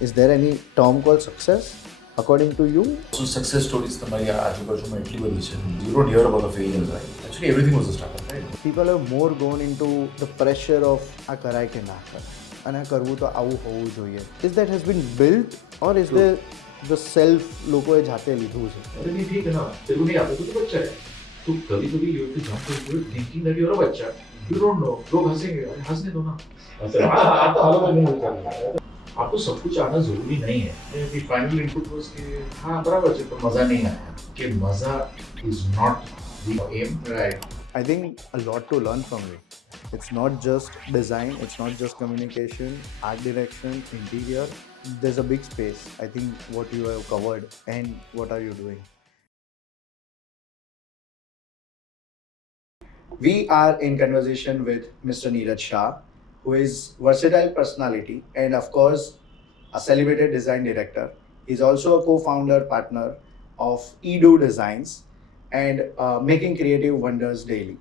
Is there any term called success according to you? So success stories તમારી આજુબાજુમાં એટલી બધી છે. You don't hear about the failures, right? Actually, everything was a startup, right? People have more gone into the pressure of આ કરાય કે ના કરાય અને આ કરવું તો આવું હોવું જોઈએ. Is that has been built or is there the self લોકોએ જાતે લીધું છે? अरे नहीं ठीक है ना, तेरे को नहीं आता, तू तो बच्चा है. तो कभी-कभी you have to jump into it thinking that you're a बच्चा. You don't know. लोग हंसेंगे, अरे हंसने दो ना. तो हालों में नहीं होता. आपको सब कुछ आना जरूरी नहीं है. The final input was कि हाँ बराबर है, पर मजा नहीं आया. कि मजा is not the aim. Right. I think a lot to learn from you. It's not just design, it's not just communication, art direction, interior. There's a big space. I think what you have covered and what are you doing. We are in conversation with Mr. Niraj Shah, who is versatile personality and of course a celebrated design director. He's also a co-founder partner of Ido Designs and making creative wonders daily.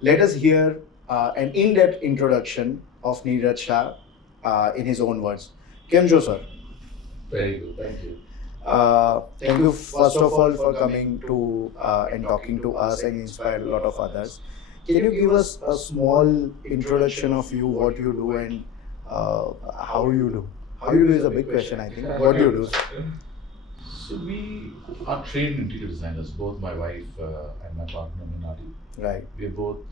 Let us hear an in-depth introduction of Niraj Shah in his own words. Kemjo sir. Very good, thank you. Thank you first of all for coming to and talking to us and inspire a lot of others. Can you give us a small introduction of you, what you do and how you do? How you do is a big question, I think. What do you do? So we are trained interior designers, both my wife and my partner Minali. Right. We are both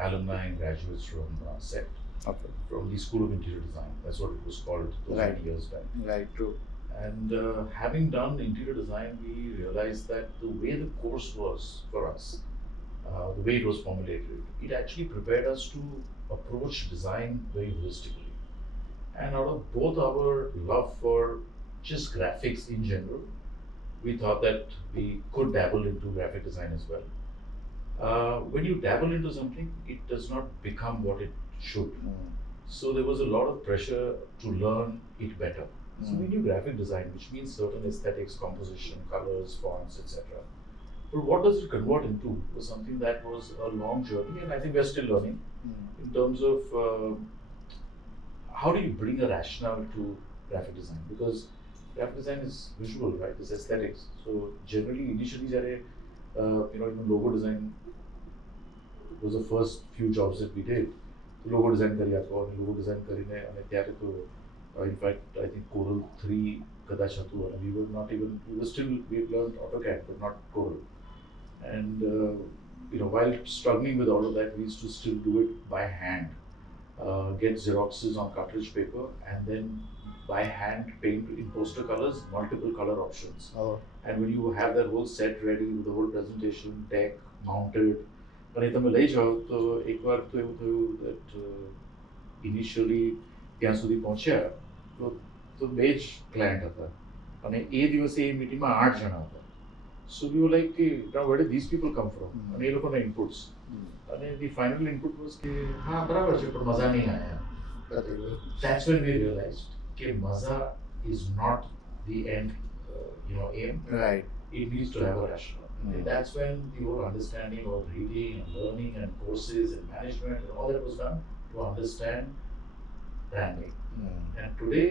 alumni and graduates from CEPT, Okay. from the School of Interior Design. That's what it was called those Right. 20 years back. Right, true. And having done interior design, we realized that the way the course was for us, the way it was formulated, it actually prepared us to approach design very holistically. And out of both our love for just graphics in general, we thought that we could dabble into graphic design as well. When you dabble into something, it does not become what it should. So there was a lot of pressure to learn it better. So we knew graphic design, which means certain aesthetics, composition, colors, fonts, etc. But what does it convert into was something that was a long journey, and I think we're still learning in terms of how do you bring a rationale to graphic design? Because graphic design is visual, right? It's aesthetics. So generally, initially, even logo design was the first few jobs that we did. Logo design કરી આપો અને logo design કરીને અને ત્યારે તો in fact I think Coral 3 કદાચ હતું અને we were we had learned AutoCAD but not Coral. And while struggling with all of that, we used to still do it by hand. Get Xeroxes on cartridge paper and then by hand paint in poster colors, multiple color options. Oh. And when you have that whole set ready with the whole presentation, deck, mounted, અને તમે લઈ જાઓ તો એકવાર તો એવું થયું that initially ત્યાં સુધી પહોંચ્યા તો બે જ ક્લાયન્ટ હતા અને એ દિવસે એ મિટિંગમાં 8 જણા હતા. So we were like, now where did these people come from? અને એ લોકોના inputs. અને the final input was કે હા બરાબર છે પણ મજા નહીં આયા. That's when we realized કે મજા is not the end aim. Right. It needs to have a rationale. And that's when the whole understanding of reading and learning and courses and management and all that was done to understand branding. And today,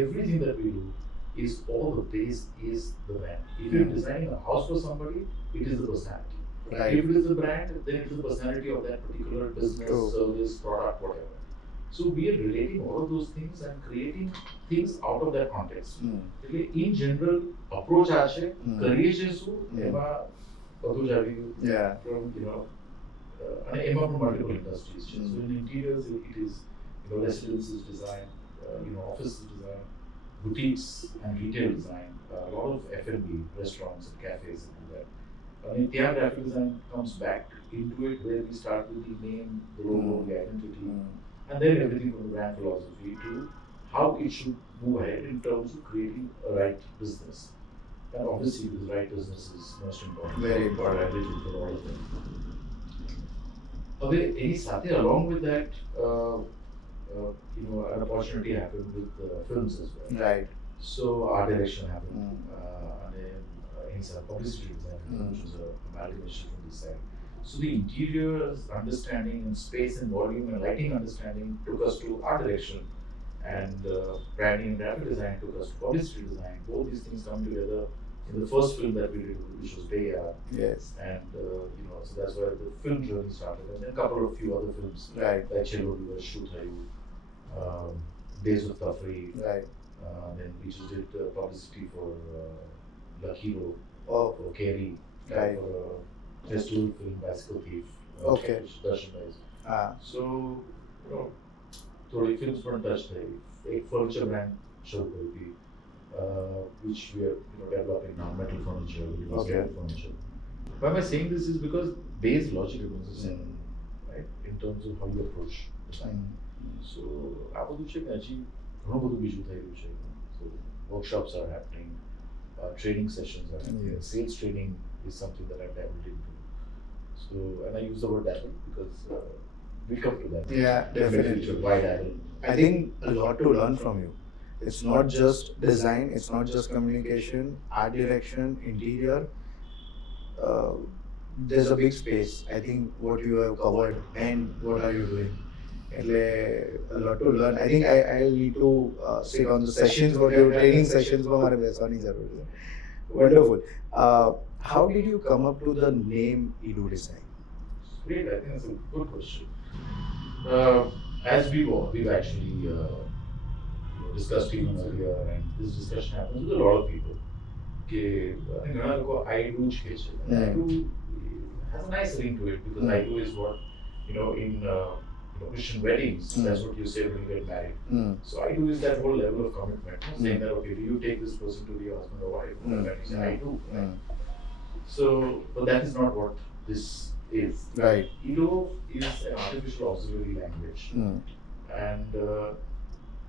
everything that we do is all the base is the brand. If you're designing a house for somebody, it is the personality. Right. If it is the brand, then it is the personality of that particular business, True. service, product, whatever. So we are relating all of those things and creating things out of that context. In general, approach આશે કરીએ છે શું એમાં બધું જ આવી ગયું. Yeah. From અને એમાં પણ multiple industries છે. So in interiors it is residences design, offices design, boutiques and retail design, a lot of F&B, restaurants and cafes and all that. And there graphic design comes back into it where we start with the name, the logo, the identity, and then everything from the brand philosophy to how it should move ahead in terms of creating a right business. And obviously the right business is most important. Very important. For all of them. Along with that, an opportunity happened with films as well. Right. So art direction happened, and then publicity design, which was a amalgamation from this side. So the interiors understanding and space and volume and lighting understanding took us to art direction, and branding and graphic design took us to publicity design. Both these things come together in the first film that we did, which was Bay. Yes. And so that's where the film journey started. And then a couple of few other films, Right. like Chelo Diva, Shoot Hayu, Days of Tafri. Right. Then we just did publicity for Lakiro, Oh. for Kerry, Right. for a festival film, Bicycle Thief. Okay. Which Darshan Bhai's. Ah. So, थोड़ी films पर touch थे. एक furniture brand शुरू करी थी, which we are developing now, metal furniture, Okay. furniture. Why am I saying this is because base logic remains the same, right? In terms of how you approach design. So, આ બધું છે કે હજી ઘણું બધું બીજું થઈ રહ્યું છે. So, workshops are happening, training sessions are happening. Yes. Sales training is something that I've dabbled into. So, and I use the word dabble because we'll come to that. Yeah, definitely. Why dabble? I think a lot to learn from you. It's not just design, it's not just communication, art direction, interior. There's a big space. I think what you have covered and what are you doing. A lot to learn. I think I'll need to sit on the sessions, whatever training sessions. Wonderful. How did you come up to the name Ido Design? Great, I think that's a good question. As we've actually discussed even earlier, and this discussion happens with a lot of people. I think I do I do has a nice ring to it because I do is what in Christian weddings. That's what you say when you get married. So I do is that whole level of commitment, saying that okay, do you take this person to be your husband or wife? And you say I do. So, but that is not what this is. Right. Ido is an artificial auxiliary language, and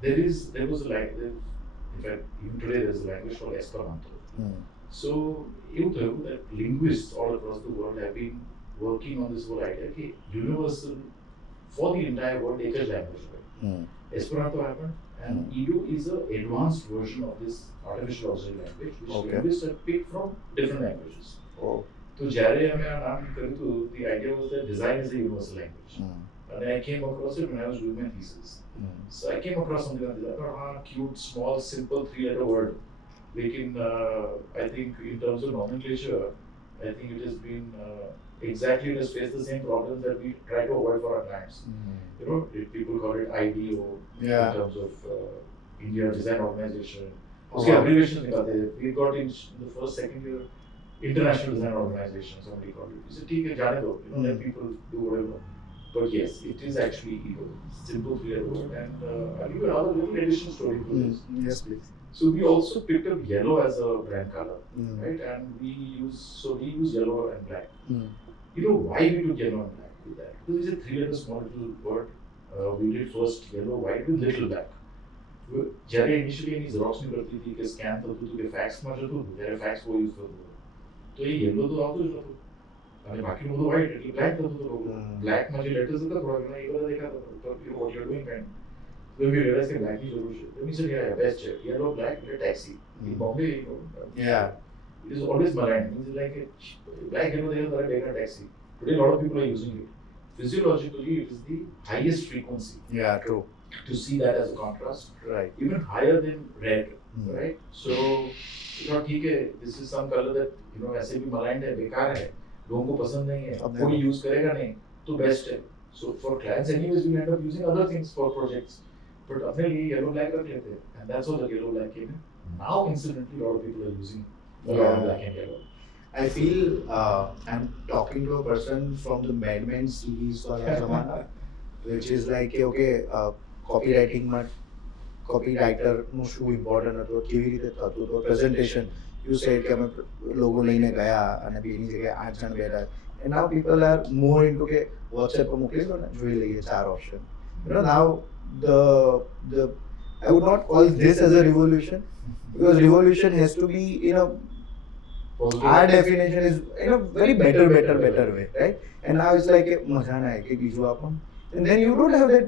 there was a language. In fact, even today there is a language called Esperanto. So, you know that linguists all across the world have been working on this whole idea that universal for the entire world एक ही language है. Esperanto happened, and Ido is an advanced version of this artificial auxiliary language, which linguists have picked from different languages. Oh. So, જ્યારે અમે આ નામ કર્યું હતું, the idea was that design is a universal language. And I came across it when I was doing my thesis. So I came across something like that. I thought, cute, small, simple, three-letter word. Lekin, I think in terms of nomenclature, I think it has been exactly, it has faced the same problems that we try to avoid for our clients. People call it IDO in terms of India Design Organization. Uske abbreviations nikalते हैं. We got in the first, second year, International Design Organization, somebody called it. You said, ठीक है, जाने दो. Let people do whatever. But yes, it is actually Ido. Simple, clear word. And I'll give you another little additional story to this. Yes, please. So we also picked up yellow as a brand color, right? And we use yellow and black. You know why we took yellow and black with that? Because it's a three-letter small little word. We did first yellow, white with little black. જ્યારે initially એની xerox ની કરતી હતી કે scan થતું હતું કે fax માં જતું હતું ત્યારે ફેક્સ બહુ યુઝ થતું હતું તો એ યલો તો આવતું જ નતું અને બાકી બધું વ્હાઈટ એટલે બ્લેક થતું હતું બ્લેક માં જે લેટર્સ હતા થોડા ઘણા એ બધા દેખાતા હતા તો you what you are doing and then we realized that black is જરૂર છે then we said yeah best છે yellow black એટલે taxi in Bombay it is always maligned means like a black yellow they are like a taxi today a lot of people are using it physiologically it is the highest frequency true to see that as a contrast, right? Even higher than red, right? So, ठीक है, this is some color that ऐसे भी maligned है, बेकार है, लोगों को पसंद नहीं है, कोई use करेगा नहीं, तो best है. So for clients, anyways, we end up using other things for projects, but अपने लिए yellow black रख लेते हैं, and that's how the yellow black came in. Now, incidentally, a lot of people are using black and yellow. I feel I'm talking to a person from the Mad Men series वाला ज़माना, which is like okay. કોપીરાઇટિંગમાં કોપીરાઇટરનું શું important હતું કેવી રીતે થતું હતું presentation you sad કે અમે લોગો લઈને ગયા અને બી એની જગ્યાએ 8 જણ બેઠા and now people are more into કે વોટ્સએપ પર મોકલી દો ને જોઈ લઈએ 4 option now the I would not call this as a revolution because revolution has to be our definition is in a very better way, right? And now it's like મજા ના આવે કે બીજું આપો and then you don't have that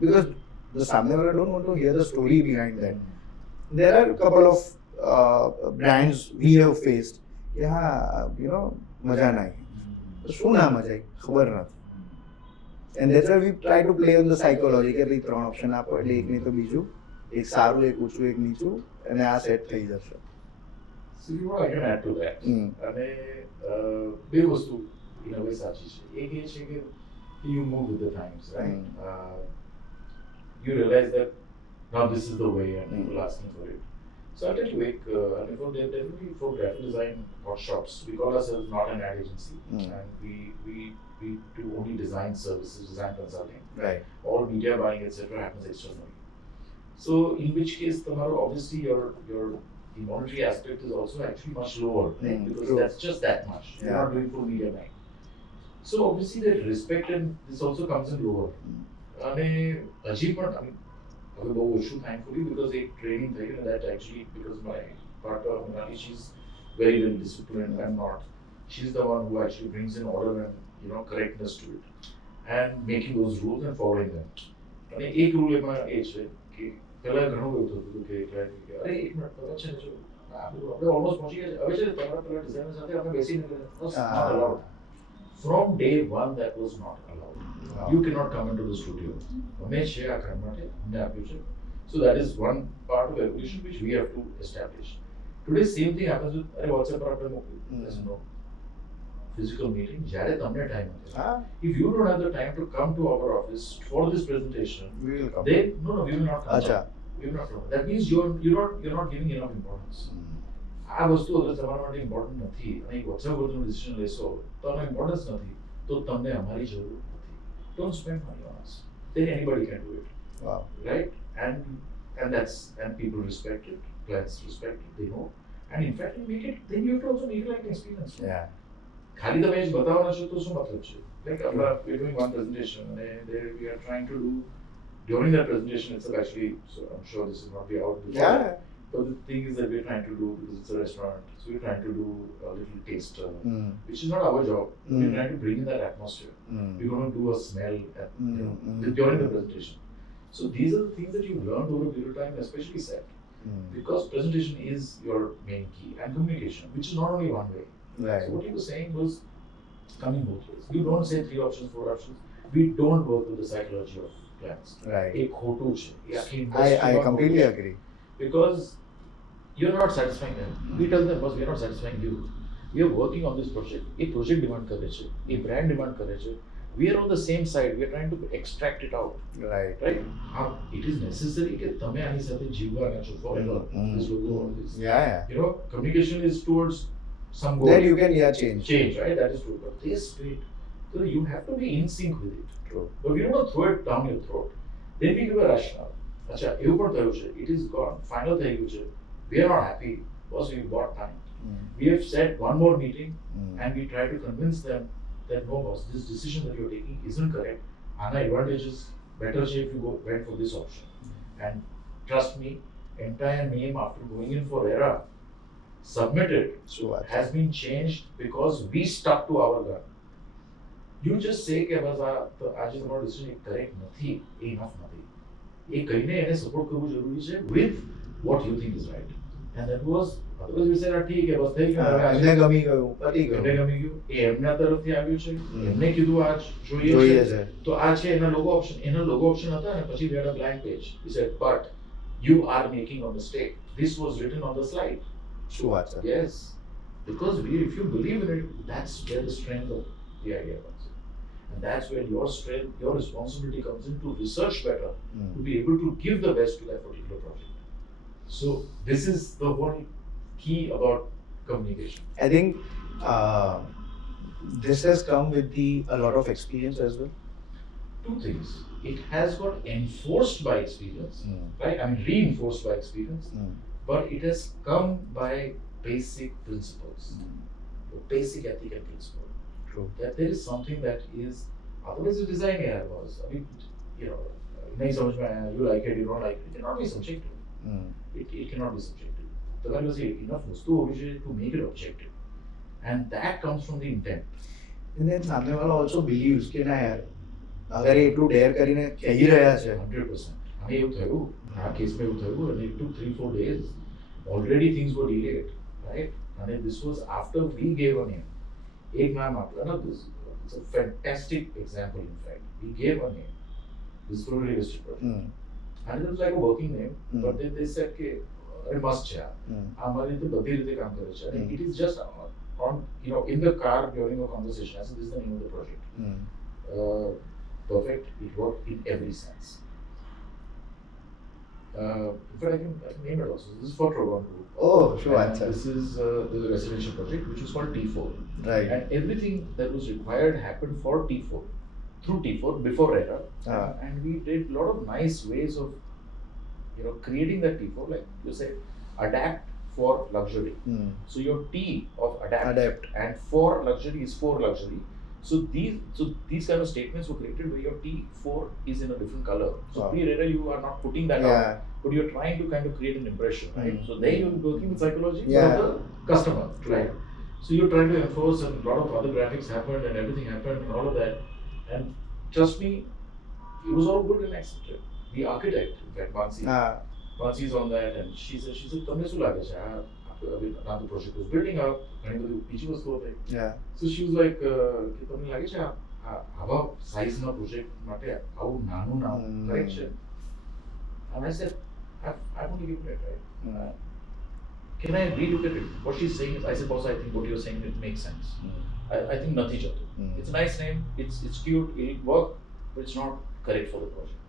because the सामने वाला don't want to hear the story behind that. There are a couple of brands we have faced. मजा ना आई શું ના મજા આવી ખબર નથી and that's why we try to play on the psychology કે ભાઈ 3 ઓપ્શન આપો એટલે એક નહીં તો બીજું એક સારું એક ઊંચું એક નીચું અને આ સેટ થઈ જશે. So you know, I can add to that. અને બે વસ્તુ in a way સાચી છે. એક એ છે કે you move with the times, right? You realize that now this is the way and people asking for it. So I'll tell you, I mean, definitely for graphic design workshops, we call ourselves not an ad agency, and we do only design services, design consulting. Right. All media buying, etc., happens externally. So in which case, tomorrow obviously your the monetary aspect is also actually much lower, right? Because True. that's just that much. You're not doing full media buying. So obviously that respect and this also comes in lower. અને હજી પણ હવે બહુ ઓછું thankfully because a training થઈ ગયું that actually because my partner Minali, she's very well disciplined. I'm not. She's the one who actually brings in order and correctness to it and making those rules and following them. અને એક rule એમાં એ છે કે પહેલા ઘણું એવું થતું હતું કે અરે એક મિનિટ તમે છે ને જો આપણે ઓલમોસ્ટ પહોંચી ગયા છે હવે છે તમારા પેલા ડિઝાઇનર સાથે આપણે બેસીને not allowed. From day one that was not allowed. You cannot come into the studio. So that is one part of evolution which we have to establish. Today same thing happens with WhatsApp problem. There's no physical meeting. Time. If you don't have the time to come to our office for this presentation, We will come. then no, we will not come. Acha. We will not come. That means you're not giving enough importance. આ વસ્તુ અગર તમારા માટે important નથી અને એક WhatsApp પરનો decision લેશો તો આનો ઇમ્પોર્ટન્સ નથી તો તમને અમારી જરૂર નથી. Don't spend money on us. Then anybody can do it. Wow. Right? And people respect it, clients respect it, they know. And in fact you make it, then you have to also make it like an experience. Yeah. ખાલી તમે જ બતાવવાના છો તો શું મતલબ છે? Like we're doing one presentation and we are trying to do during that presentation itself actually, so I'm sure this will not be out before. Yeah. But the thing is that we're trying to do, because it's a restaurant, so we're trying to do a little taste, which is not our job. We're trying to bring in that atmosphere. We're going to do a smell during the presentation. So these are the things that you've learned over a period of time, especially set. Because presentation is your main key and communication, which is not only one way. Right. So what you were saying was coming both ways. You don't say 3 options, 4 options. We don't work with the psychology of clients. Right. I completely agree. Because you're not satisfying them. We tell them, boss, we are not satisfying you. We are working on this project. A project demand કરે છે, a brand demand કરે છે. We are on the same side. We are trying to extract it out. Right. Right? It is necessary કે તમે આની સાથે જીવવાના છો forever. This logo or this. Yeah. Communication is towards some goal. Then you can change. Change, right? That is true. But this bit, so you have to be in sync with it. True. But we don't throw it down your throat. Then we give a rationale. અચ્છા એવું પણ થયું છે, it is gone, final થઈ ગયું છે, we are not happy because we've got time. We have set one more meeting and we try to convince them that no boss, this decision that you're taking isn't correct. Ana advantage is better if you went for this option. And trust me, entire name after going in for error submitted has been changed because we stuck to our gun. You just say કે બસ આજે તમારો decision correct નથી, enough નથી. એ કહીને એને support કરવું જરૂરી છે with what you think is right. And that was, otherwise we said ઠીક છે બસ થઈ ગયું, એમને ગમી ગયું, પતી ગયું, એમને ગમી ગયું, એ એમના તરફથી આવ્યું છે, એમને કીધું આ જોઈએ છે તો આ છે એના લોગો ઓપ્શન હતા ને પછી we had a blank page. We said but you are making a mistake. This was written on the slide. શું વાત છે? Yes, because if you believe in it, that's where the strength of the idea comes in. And that's where your strength, your responsibility comes in to research better, to be able to give the best to that particular project. So this is the whole key about communication. I think this has come with a lot of experience as well. Two things. It has got enforced by experience, right? I mean reinforced by experience, but it has come by basic principles, the basic ethical principle. True. That there is something that is, otherwise the design here was, I mean, नहीं समझ में आया, you like it, you don't like it, it cannot be subjective. It cannot be subjective. The value is enough वस्तु होगी चाहिए to make it objective, and that comes from the intent. And then सामने वाला also believes कि ना यार अगर ये એટલું ડેર કરીને કહી રહ્યા છે 100%. અમે એવું થયું, આ કેસમાં એવું થયું, and it took 3-4 days. Already things were delayed, right? And this was after we gave a name. एक नाम आपका ना, this it's a fantastic example. In fact, we gave a name. This is for realistic project. And it was like a working name, but they said કે અરે મસ્ત છે આ અમારી રીતે બધી રીતે કામ કરે છે. And it is just on, in the car during a conversation. I said, this is the name of the project. Perfect. It worked in every sense. In fact, I can name it also. This is for Trogon Group. Oh, sure. This is a residential project which was called T4. Right. And everything that was required happened for T4, through T4 before RERA. And we did a lot of nice ways of, creating that T4. Like you said, adapt for luxury. So your T of adapt and for luxury is for luxury. So these kind of statements were created where your T4 is in a different color. So pre-RERA you are not putting that out, but you're trying to kind of create an impression, right? So there you're working with psychology for the customer, right? So you're trying to enforce, and a lot of other graphics happened and everything happened and all of that. And trust me, it was all good and accepted. The architect, in fact, Mansi's on that, and she said, તમને શું લાગે છે now the project was building up, ઘણી બધી બીજી વસ્તુઓ હતી. So she was like, કે તમને લાગે છે આવા સાઇઝના પ્રોજેક્ટ માટે આવું નાનું કરેક્ટ છે? And I said, I've only given it, right? Can I relook at it? What she's saying is, I said, boss, I think what you're saying, it makes sense. I think nothing jatu. It's a nice name, it's cute, it'll work, but it's not correct for the project.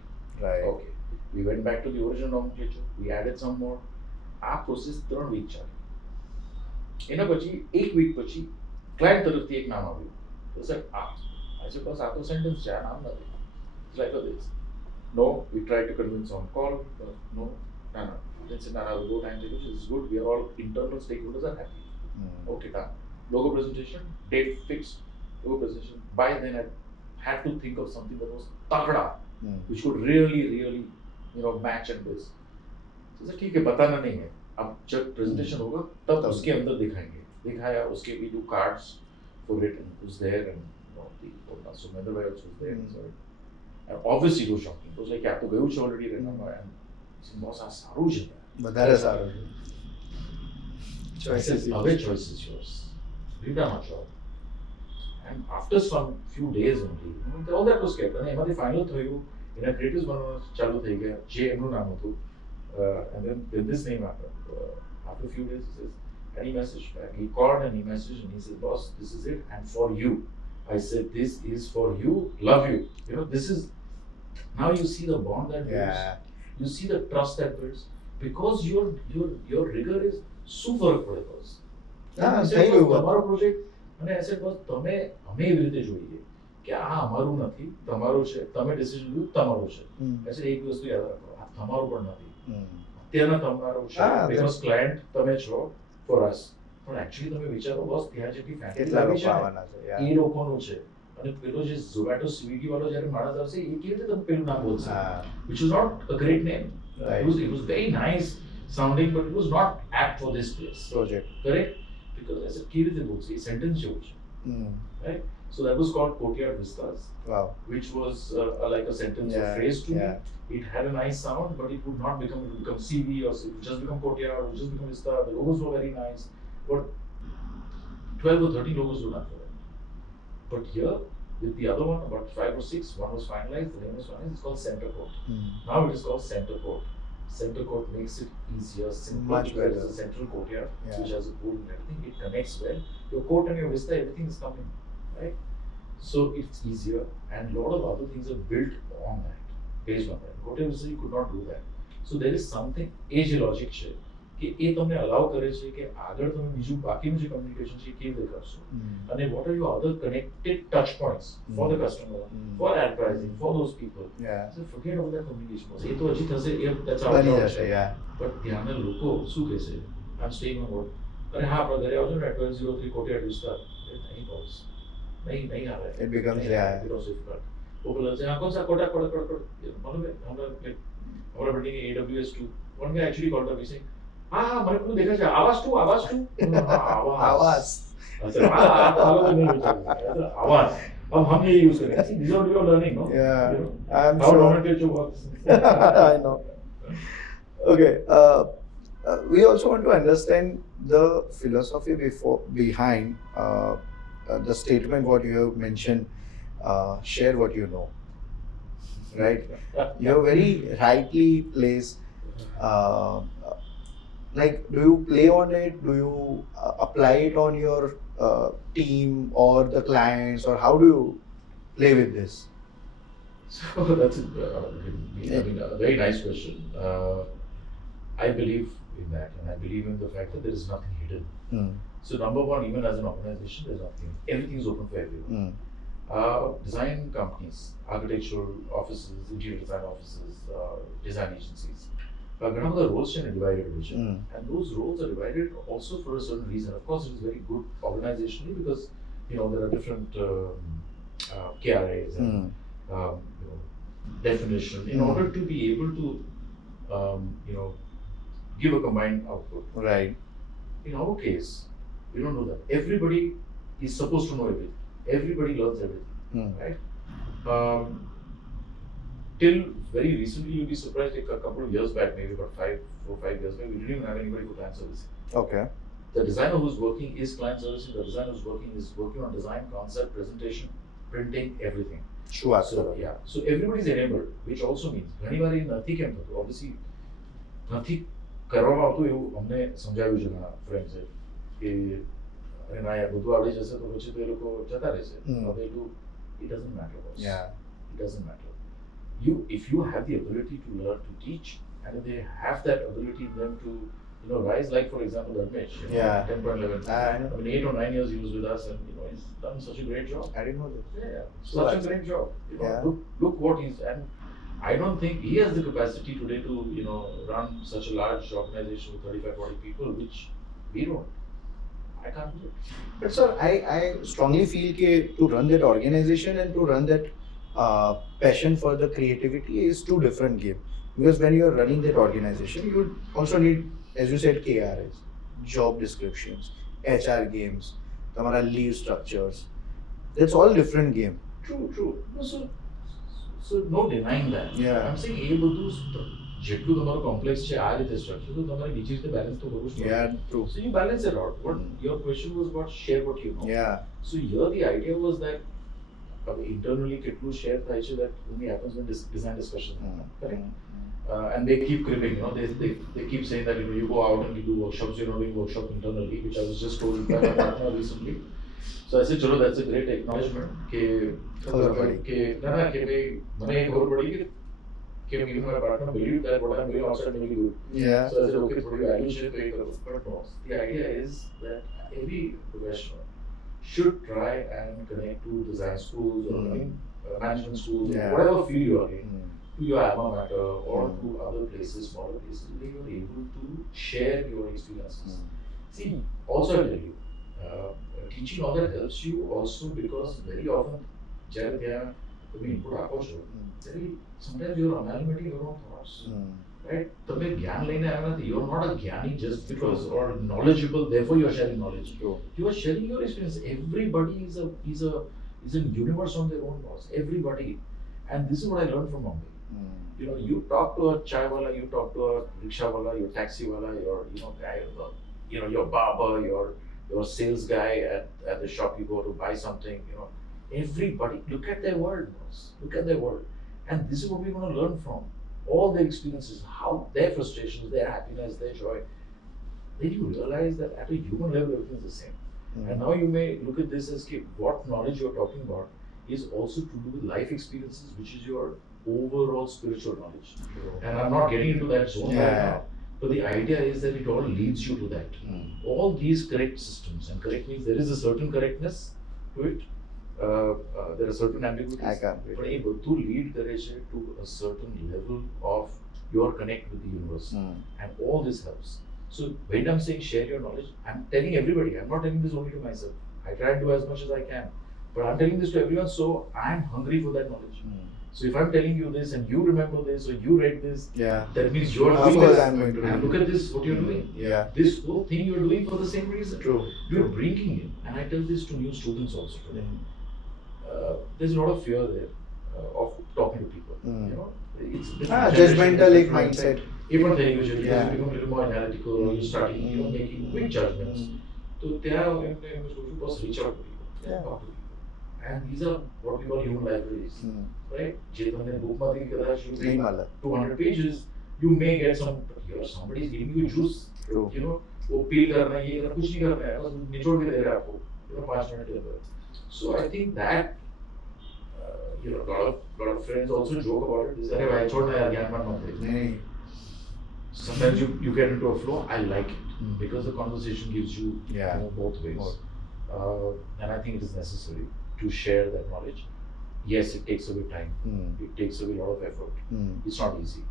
Right. Okay. We went back to the original nomenclature, we added some more. આ process 3 week ચાલી. એના પછી 1 week પછી client તરફથી એક નામ આવ્યું. તો સર I said, boss, આ તો સેન્ટેન્સ છે, આ નામ નથી. It's like this. No, we tried to convince on call, but no. Then said, no, go time to this is good. We are all internal stakeholders are happy. Okay, done. Logo presentation, date fixed. Logo presentation. By then I had to think of something that was tagda, which could really match and this. So sir ठीक है, बताना नहीं है, अब जब presentation होगा तब उसके अंदर दिखाएंगे. दिखाया, उसके we do cards for it and it was there, and so Mendra was there. And obviously it was shocking. It was like, आप तो गए हो already, remember, and बहुत સારું છે, વધારે સારું છે. Choices, હવે choice is yours. Read my job. And after some few days only, all that was kept. અને એમાંથી ફાઇનલ થયું, એના ક્રિએટિવ્સ બનવાનું ચાલુ થઈ ગયા, જે એમનું નામ હતું. And then this name happened. After a few days, he says, and he messaged back. He called and he messaged and he said, boss, this is it, and for you. I said, this is for you, love you. This is, now you see the bond that builds. You see the trust that builds. Because your rigor is super for us. Thank you. તમારો project, અને I said, boss, અમે એવી રીતે જોઈએ કે આ અમારું નથી, તમારું છે, તમે ડિસિઝન લીધું, તમારું છે. I said, એક વસ્તુ યાદ રાખો, આ તમારું પણ નથી. અત્યારના તમારું છે, because client તમે છો for us. પણ actually તમે વિચારો, બોસ, ત્યાં જેટલી ફેમિલી લાગી છે એ લોકોનું છે. અને પેલો જે ઝોમેટો સ્વિગી વાળો જ્યારે માણસ આવશે, એ કેવી રીતે તમે પેલું નામ બોલશે? Which was not a great name. It was very nice sounding, but it was not apt for this place. Project. Correct? Because I said, કેવી રીતે બોલશે? એ સેન્ટેન્સ જેવું છે. Right? So that was called Courtyard Vistas. Wow. Which was like a sentence or phrase to me. It had a nice sound, but it would not become, it would become CV, or it would just become Courtyard, it would just become Vista. The logos were very nice, but 12 or 13 logos were not for it. But here, with the other one, about 5 or 6, one was finalized, the name was finalized, it's called Center Court. Now it is called Center Court. Center Court makes it easier, simpler, much better. It's a central courtyard, which has a pool and everything, it connects well. Your court and your Vista, everything is coming, right? So it's easier, and a lot of other things are built on that, based on that. Whatever, so you could not do that. So there is something, age logic છે કે એ તમને અલાઉ કરે છે કે આગળ તમે બીજું બાકીનું જે કમ્યુનિકેશન છે એ કેવી રીતે કરશો, અને what are your other connected touch points for the customer, for advertising, for those people. So forget all that communication. એ તો હજી થશે, that's our બની job જશે. છે. But ત્યાંના લોકો શું કહેશે? I'm staying on board. અરે હા, આપણા ઘરે આવજો ને, 1203 Courtyard Vista. નહીં બોસ, नहीं आ रहा है. It becomes because difficult. वो बोला से हाँ, कौन सा कोटा मालूम है हमारा building AWS2. One guy actually called up, he saying, हाँ मैंने को देखा है, आवाज टू आवाज अच्छा आवाज नहीं होता, आवाज अब हम ये यूज करें. These are your learning, no? I'm how sure. nomenclature works. I know. Okay, we also want to understand the philosophy behind the statement what you have mentioned, share what you know. right? You're very rightly placed. Uh, like, do you play on it? Do you apply it on your team or the clients, or how do you play with this? So that's I mean, a very nice question. I believe in that, and I believe in the fact that there is nothing hidden. Mm. So number one, even as an organization, there's nothing. Everything is open for everyone. Design companies, architectural offices, interior design offices, design agencies. ઘણા બધા roles છે ને divided હોય છે. And those roles are divided also for a certain reason. Of course, it is very good organizationally because there are different KRAs and definition in order to be able to give a combined output. Right. In our case, we don't know that. Everybody is supposed to know everything. Everybody learns everything, right? Till very recently, you'll be surprised. Like a couple of years back, maybe about 5 years back, we didn't even have anybody for client servicing. Okay. The designer who's working is client servicing. The designer who's working is working on design, concept, presentation, printing, everything. Sure. So yeah. So everybody's enabled, which also means ઘણી વાર એ નથી કેમ થતું. Obviously, નથી કરવામાં આવતું એવું અમને સમજાવ્યું છે ઘણા ફ્રેન્ડ્સે કે ના યાર બધું આવડી જશે તો પછી તો એ લોકો જતા રહેશે. They do. It doesn't matter. Boss. Yeah. It doesn't matter. If you have the ability to learn to teach, and if they have that ability in them to rise, like for example Dharmesh, 10.11. I mean 8 or 9 years he was with us, and he's done such a great job. I didn't know this. Yeah. Such a great job. Look what he's, and I don't think he has the capacity today to run such a large organization with 35-40 people, which we don't. I can't do it. But sir, I strongly feel that to run that organization and to run that passion for the creativity is two different games. Because when you are running that organization, you also need, as you said, KRS, job descriptions, HR games, tamara leave structures. That's all different game. True. No, so no denying that. Yeah. I'm saying એ બધું જેટલું તમારું complex છે આ રીતે structure તો તમારે બીજી રીતે બેલેન્સ તો કરવું જ પડે. Yeah, true. So you balance it out. What your question was about, share what you know. Yeah. So here the idea was that internally કેટલું share થાય છે that only happens when design discussions happen. Correct? And they keep cribbing, they keep saying that you go out and you do workshops. You're not doing workshops internally, which I was just told by my partner recently. So I said, chalo, that's a great acknowledgement. કે મને ખબર પડી કે even my partner believed that what I'm doing outside may be good. Yeah. So I said, okay, થોડી value છે તો એ કરો. But no, the idea is that every professional should try and connect to design schools or management schools, whatever field you are in, to your alma mater or to other places, smaller places, where you are able to share your experiences. See, also I'll tell you, teaching all that helps you also because very often, જ્યારે ત્યાં તમે input આપો છો, sometimes you're amalgamating your own thoughts. Right? તમે જ્ઞાન લઈને આવ્યા નથી. You're not a જ્ઞાની just because or knowledgeable, therefore you're sharing knowledge. True. You are sharing your experience. Everybody is a universe on their own, boss. Everybody. And this is what I learned from Mumbai. You talk to a chai wala, you talk to a rickshaw wala, your taxi wala, your guy, your barber, your sales guy at the shop you go to buy something. Everybody, look at their world, boss. Look at their world. And this is what we're going to learn from. All their experiences, how their frustrations, their happiness, their joy. Then you realize that at a human level, everything is the same. And now you may look at this as what knowledge you're talking about is also to do with life experiences, which is your overall spiritual knowledge. And I'm not getting into that zone right now. But the idea is that it all leads you to that. All these correct systems, and correct means there is a certain correctness to it. There are certain ambiguities. But એ બધું lead કરે છે to a certain level of your connect with the universe. And all this helps. So when I'm saying share your knowledge, I'm telling everybody. I'm not telling this only to myself. I try to do as much as I can. But I'm telling this to everyone, so I'm hungry for that knowledge. So if I'm telling you this and you remember this or you read this, that means you're doing this. I'm going to and look at this, what you're doing. This whole thing you're doing for the same reason. True. You're bringing it. And I tell this to new students also today. There's a lot of fear there of talking to people. It's judgmental mindset. Even then, you become a little more analytical, or you start making quick judgments. So there, boss, reach out to people, talk to people. And these are what we call human libraries, right? જે તમને bookમાંથી કદાચ you નહીં read મળે. 200 pages, you may get some, here somebody is giving you juice, True. you know, वो peel करना है, ये करना, कुछ नहीं करना है, बस निचोड़ के दे रहा है आपको, you know, 5 मिनट के अंदर. So I think that you know, lot of friends also joke about it. They say, "अरे भाई छोड़ना यार, ज्ञान मत दे." नहीं. Sometimes you get into a flow. I like it because the conversation gives you, Yeah. you know, both ways, and I think it is necessary to share that knowledge. Yes, it takes away time. It takes away a lot of effort. It's not easy,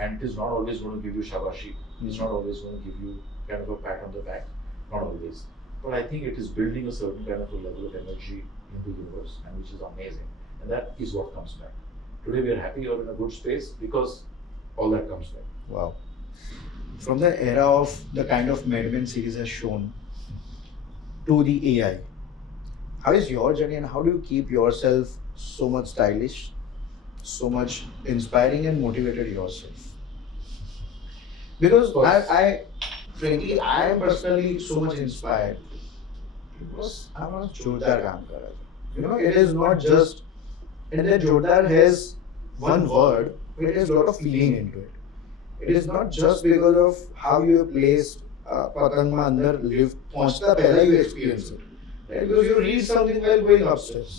and it is not always going to give you shabashi. It's not always going to give you kind of a pat on the back. Not always, but I think it is building a certain kind of a level of energy in the universe, and which is amazing, and that is what comes back. Today we are happy or in a good space because all that comes back. Wow. From the era of the kind of Mad Men series has shown to the AI, how is your journey and how do you keep yourself so much stylish, so much inspiring and motivated yourself? Because I frankly, I am personally so much inspired because I was Jodhar kaam kar raha tha. You know, it is not just, and that Jodhar has one word, but it has a lot of feeling into it. It is not just because of how you have placed Patang mein andar live pahunchta pehla you experience it. Right? Because you read something while going upstairs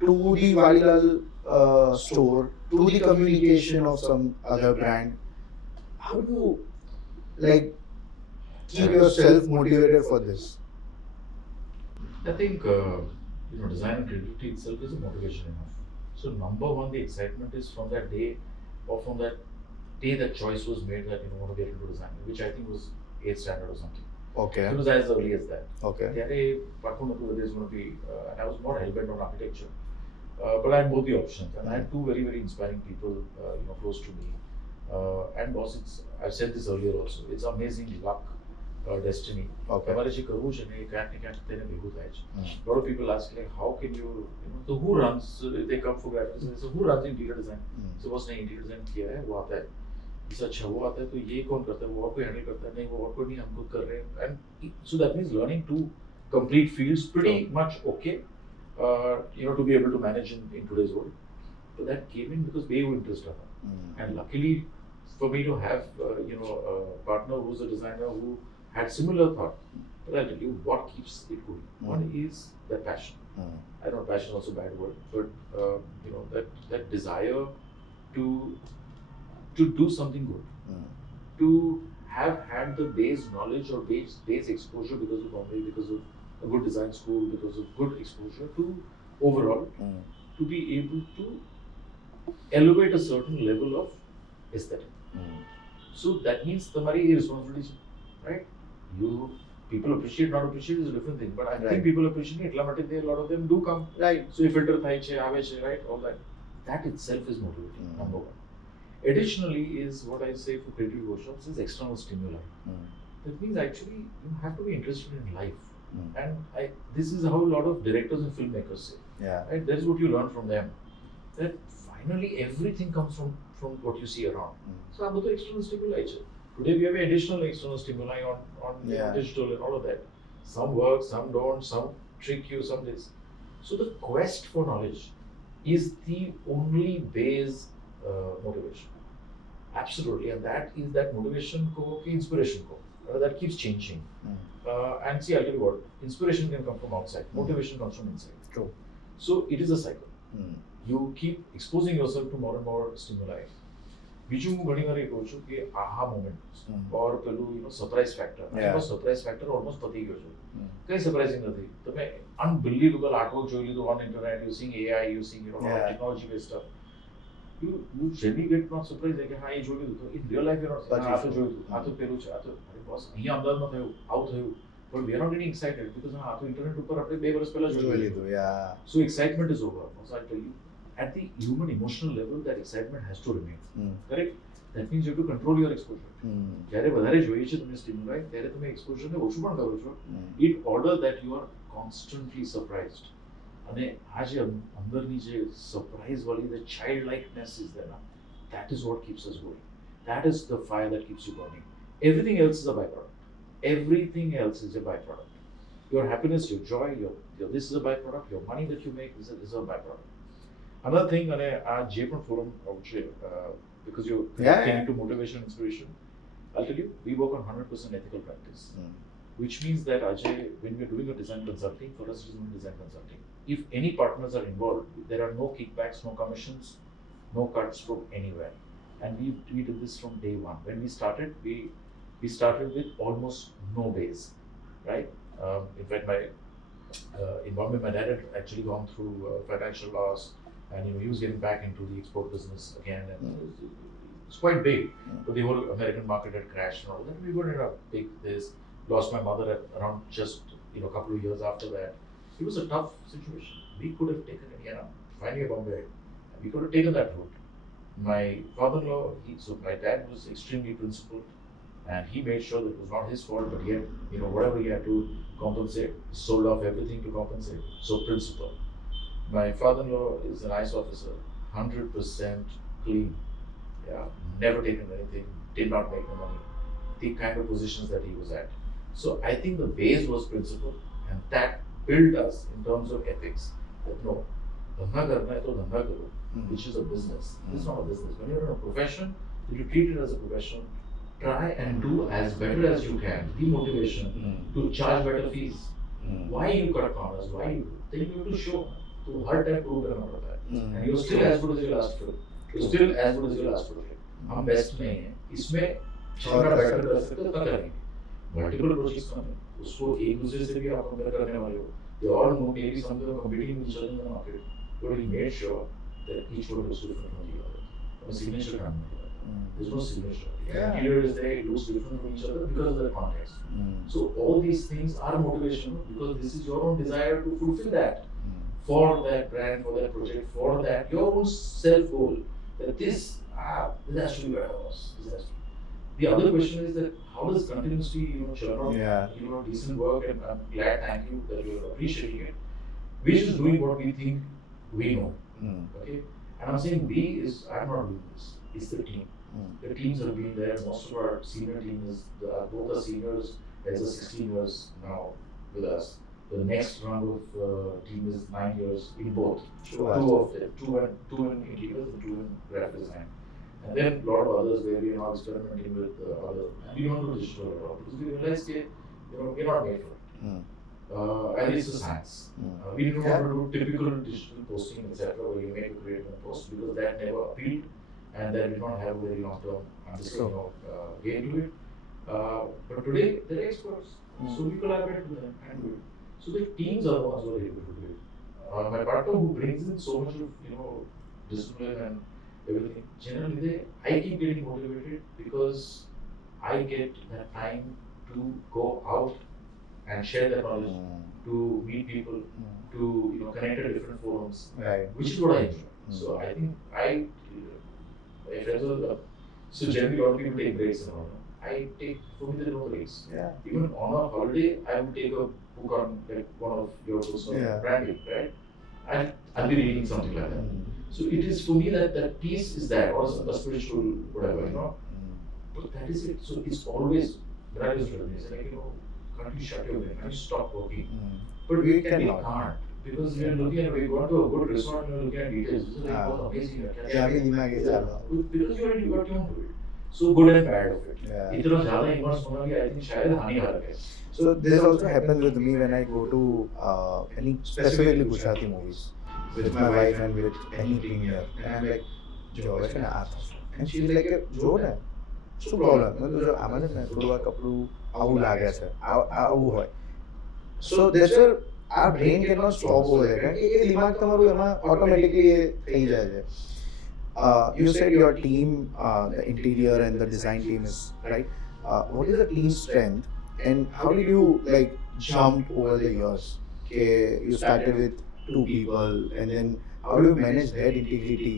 to the Valilal store, to the communication of some other brand. How do you like keep yourself motivated for this? I think you know, design and creativity itself is a motivation enough. So number one, the excitement is from that day, or from that day that choice was made that you want to get into design, which I think was 8th standard or something. Okay. It was as early as that. Okay. ત્યારે પાક્કું નહોતું whether it's going to be, and I was more hell-bent on architecture. But I had both the options, and I had two very, very inspiring people, you know, close to me. And boss, I've said this earlier also. It's amazing luck, destiny. Okay. તમારે જે કરવું છે ને એ ક્યાંક ને ક્યાંક તેને ભેગું થાય છે. A lot of people ask like, how can you know, so who runs? So they come for graduation. So who runs interior design? So boss ने interior design किया है, वो आता है. इस अच्छा वो आता है तो ये कौन करता है, वो और कोई हैंडल करता है, नहीं वो और कोई नहीं, हम खुद कर रहे हैं. And so that means learning two complete fields pretty much okay, you know, to be able to manage in today's world. But that came in because they were interested. And luckily for me to have you know, a partner who's a designer who had similar thought. But I'll tell you what keeps it going. One is that passion. I know passion is also a bad word, but you know, that desire to do something good, to have had the base knowledge or base exposure because of Bombay, because of a good design school, because of good exposure to overall, to be able to elevate a certain level of aesthetic. So that means tamari responsibility, right? People appreciate, not appreciate is a different thing, but I think people appreciate it. એટલા માટે they, a lot of them do come. Right. So A filter થાય છે, આવે છે, right? All that. That itself is motivating, number one. Additionally is what I say for creative workshops is external stimuli. That means actually you have to be interested in life. And this is how a lot of directors and filmmakers say. Yeah. Right? That is what you learn from them. That finally everything comes from what you see around. So આ બધું external stimuli છે. Today we have additional external stimuli on you know, digital and all of that. Some work, some don't, some trick you, some this. So the quest for knowledge is the only base motivation. Absolutely, and that is that motivation ko ki inspiration ko. That keeps changing. And see, I'll tell you what, inspiration can come from outside, motivation comes from inside. True. So it is a cycle. You keep exposing yourself to more and more stimuli. બીજું હું ઘણી વાર એ કહું છું કે આહા moment ઓર પેલું you know surprise factor, આ surprise factor almost પતી ગયો છે. કઈ સરપ્રાઇઝિંગ નથી. તમે અનબિલીવેબલ આર્ટવર્ક જોઈ લીધું on internet, using AI, using you know technology base stuff. You generally get not surprised like હા એ જોઈ લીધું. તો in real life you're not આ તો જોયું હતું, આ તો પેલું છે, આ તો અરે બોસ અહીંયા અમદાવાદમાં થયું, આવું થયું. But we are not getting excited because હા આ તો ઇન્ટરનેટ ઉપર આપણે 2 વર્ષ પહેલા જોઈ લીધું. Yeah. So excitement is over. Also I'll tell you, at the human emotional level, that excitement has to remain. Correct? That means you have to control your exposure. જ્યારે વધારે જોઈએ છે તમને સ્ટિમ્યુલાઈ, ત્યારે તમે એક્સપોઝરને ઓછું પણ કરો છો. In order that you are constantly surprised. અને આ જે અંદરની જે સરપ્રાઇઝ વાળી the childlikeness is there now. That is what keeps us going. That is the fire that keeps you burning. Everything else is a byproduct. Everything else is a byproduct. Your happiness, your joy, your this is a byproduct. Your money that you make is a byproduct. Another thing, our J1 forum, because you're getting into motivation, inspiration, I'll tell you, we work on 100% ethical practice, which means that Ajay, when we're doing a design consulting, for us it is not design consulting. If any partners are involved, there are no kickbacks, no commissions, no cuts from anywhere. And we did this from day one. When we started, we started with almost no base, right? In fact, in Bombay, my dad had actually gone through financial loss, and he was getting back into the export business again, and it's quite big. But the whole American market had crashed and all that. We were in a big this. Lost my mother at around just a couple of years after that. It was a tough situation. We could have taken it, finally Bombay. We could have taken that route. My father-in-law, so my dad was extremely principled, and he made sure that it was not his fault, but yet, whatever he had to compensate, he sold off everything to compensate. So principle. My father-in-law is an ICE officer, 100% clean. Yeah, never taken anything, did not make the money. The kind of positions that he was at. So I think the base was principle, and that built us in terms of ethics. That no, dhanna karna hai to dhanna karo, which is a business. This is not a business. When you're in a profession, you treat it as a profession. Try and do as better as you can. The motivation to charge better fees. Why you cut corners? Why you? Then you have to show. तो हर time prove करना पड़ता है. And you're still as good as your last film. You're still as good as your last project. हम best नहीं हैं. इसमें जितना better कर सकते हो उतना करेंगे. Multiple projects come in. उसको एक दूसरे से भी आप कंपेयर करने वाले हो. They all know maybe something are competing with each other in the market. But we made sure that each one looks different from the other. A signature can't make that. There's no signature. Interior is there, it looks different from each other because of the context. So all these things are motivational because this is your own desire to fulfill that. For that brand, for that project, for that your own self goal. That this has to be better. The other question is that how does continuously churn out decent work, and I'm glad, thank you that you're appreciating it. We're just doing what we think we know. Okay, and I'm saying I'm not doing this. It's the team. The teams have been there. Most of our senior team is both the seniors. There's a 16 years now with us. The next round of team is 9 years in both. Two of them, two in interiors and two in graphic design. And then a lot of others where we are now experimenting with other. And we don't do digital at all because we realize that we're not made for it. And it's a science. We didn't want to do typical digital posting, etc., where you make a creative post because that never appealed and that did not have a very long-term understanding gain to it. But today they're experts, so we collaborate with them and do it. So the teams are the ones who are able to do it. My partner who brings in so much of discipline and everything, generally I keep getting motivated because I get that time to go out and share that knowledge, to meet people, to connect at different forums, which is what I enjoy. So I think my friends are so generally a lot of people take breaks and all. For me there are no breaks. Even on a holiday, I would take a book on one of your personal branding, right? And I'll be reading something like that. So it is for me that piece is there, or a spiritual whatever, But that is it. So it's always when I was writing, it's like can't you shut your brain? Can't you stop working? But we can't because we are looking at we go to a good restaurant and we're looking at details. It's like amazing. Because you already got tuned to it. So good and bad of it. इतना ज़्यादा immerse होना भी I think शायद हानिकारक है. So this also happens with me when I go to any specifically Gujarati movies with my wife and with any premiere, and I'm like, "Jo, what's gonna happen?" And she's like, "Jo, na, શું problem? મેં જો આમાં છે ને થોડું આ કપડું આવું લાગે છે, આવું હોય." So that's where our brain cannot stop over there. કારણ કે એ દિમાગ તમારું એમાં automatically એ થઈ જાય છે. You said your team, the interior and the design team is right. What is the team strength, and how did you jump over the years? You started with 2 people, and then how do you manage that integrity?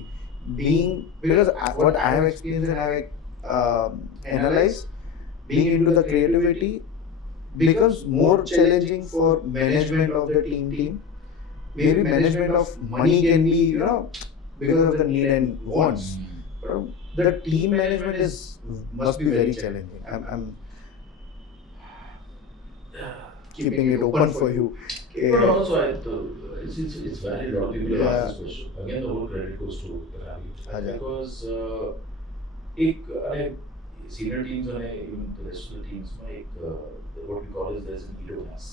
Because what I have experienced and I have analyzed, being into the creativity becomes more challenging for management of the team. Maybe management of money can be, because of the need and wants. But the team management must be very challenging. keeping it open for you. But also, it's valid. A lot of people have Yeah. asked this question. Again, the whole credit goes to Ravi. Ajay. Because एक अरे senior teams and even the rest of the teams, what we call is there's an Ido-ness.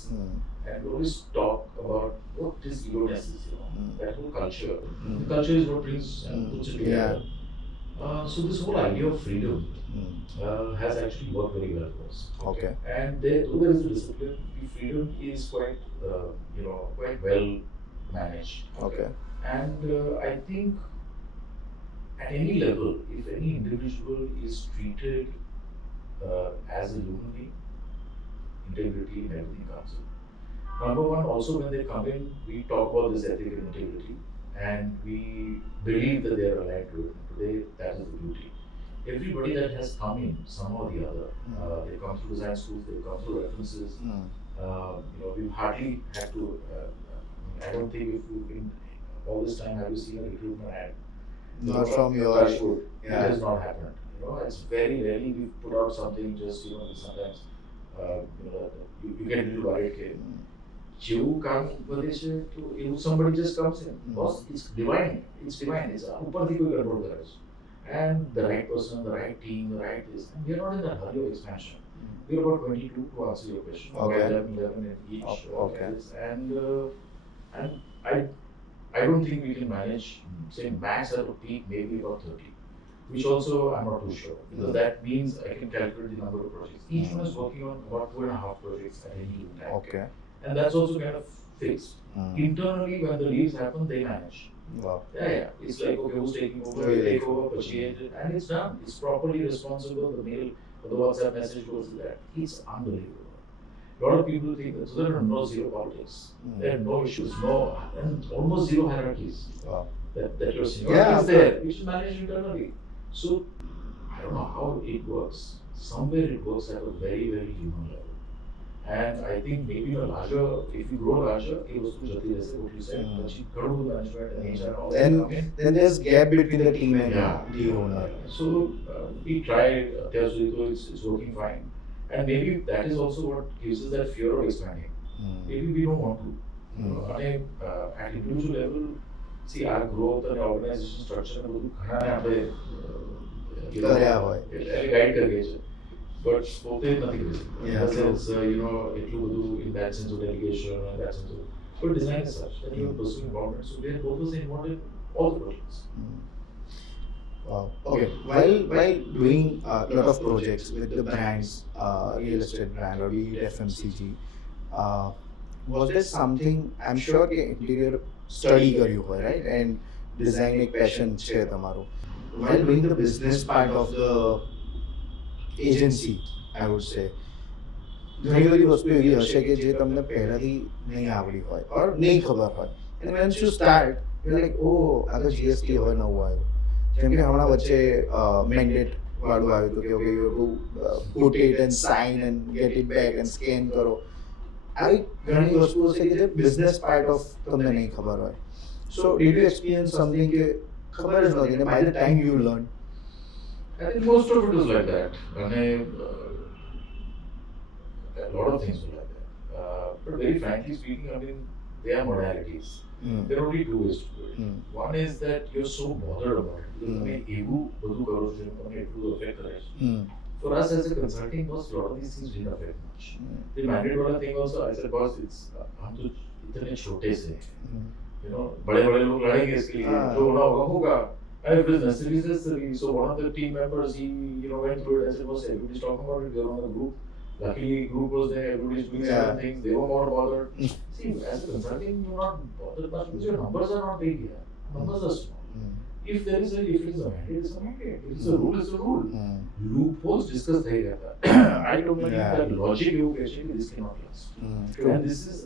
And we always talk about what this Ido-ness is, that whole culture. The culture is what brings and puts it together. So this whole idea of freedom has actually worked very well for us. Okay. And though there is a discipline, the freedom is quite, quite well managed. Okay. And I think at any level, if any individual is treated as a human being, integrity and everything comes in. Number one, also when they come in, we talk about this ethical integrity and we believe that they are aligned to it. Today, that is the beauty. Everybody that has come in, somehow or the other, they've come through design schools, they've come through references. We've hardly had to, I don't think if you, in all this time, have you seen a recruitment ad? Not from your touchwood. It has not happened. It's very rarely we put out something just, sometimes, you get a little worried. You come, if somebody just comes in, boss, it's divine. It's divine. It's upper the control. And the right person, the right team, the right this. And we are not in that hurry of expansion. We are about 22 to answer your question. Okay. 11 in each. Okay. And I don't think we can manage, say max at a peak, maybe about 30. Which also I'm not too sure. Because that means I can calculate the number of projects. Each one is working on about 2.5 projects at any given time. Okay. And that's also kind of fixed. Internally, when the leaves happen, they manage. Wow. Yeah. It's like, okay, who's taking over? You take over, purchase it, and it's done. It's properly responsible. The mail or the WhatsApp message goes to that. It's unbelievable. A lot of people think that so there are no zero politics. There are no issues, and almost zero hierarchies. Wow. That you're seeing. It's there. Which is managed internally. So I don't know how it works. Somewhere it works at a very, very human level. And I think maybe if you grow larger, it was to Jati Desi, what you said, management and HR and all that. Then there's gap between the team and the owner. So we tried, it's working fine. And maybe that is also what gives us that fear of expanding. Maybe we don't want to. At individual level, see our growth and organization structure guide but nothing is. In that sense, in that sense of delegation and that sense of. But design is such that you are pursuing boundaries. So we are both involved in all the projects. Wow. Okay. While doing a lot of projects with the brands, real estate brand or be it FMCG, was there something? I'm sure કે interior study કર્યું હોય, right? And design એક passion છે તમારો. While doing the business part of the agency, I would say, ઘણી બધી વસ્તુ એવી હશે કે જે તમને પહેલાથી નહીં આવડી હોય or નહીં ખબર હોય. And once you start, you're like, oh, આ તો GST હવે નવું આવ્યું. જેમ કે હમણાં વચ્ચે મેન્ડેટ વાળું આવ્યું હતું કે okay you to put it and sign and get it back and scan કરો. આવી ઘણી વસ્તુઓ છે કે જે બિઝનેસ પાર્ટ ઓફ તમને નહીં ખબર હોય. So did you experience something કે ખબર જ નહોતી ને by the time you learn? I think most of it is like that. A lot of things are like that. But very frankly speaking, they are modalities. There are only two ways to do it. One is that you're so bothered about it. For us as a consulting boss, a lot of these things didn't affect much. The mandate wala thing also, I said, boss, हम तो इतने छोटे से, बड़े-बड़े लोग लड़ेंगे इसके लिए, जो होना होगा होगा. And if it is necessary, so one of the team members, he went through it. I said, boss, everybody's talking about it. We're on a group. Luckily, group was there. Everybody's doing certain things. They were more bothered. See, as a consulting, you're not bothered much because your numbers are not big here. Numbers are small. If it is a mandate, it's a mandate. If it's a rule, it's a rule. Loopholes discussed here. I don't believe that logic this cannot last. And this is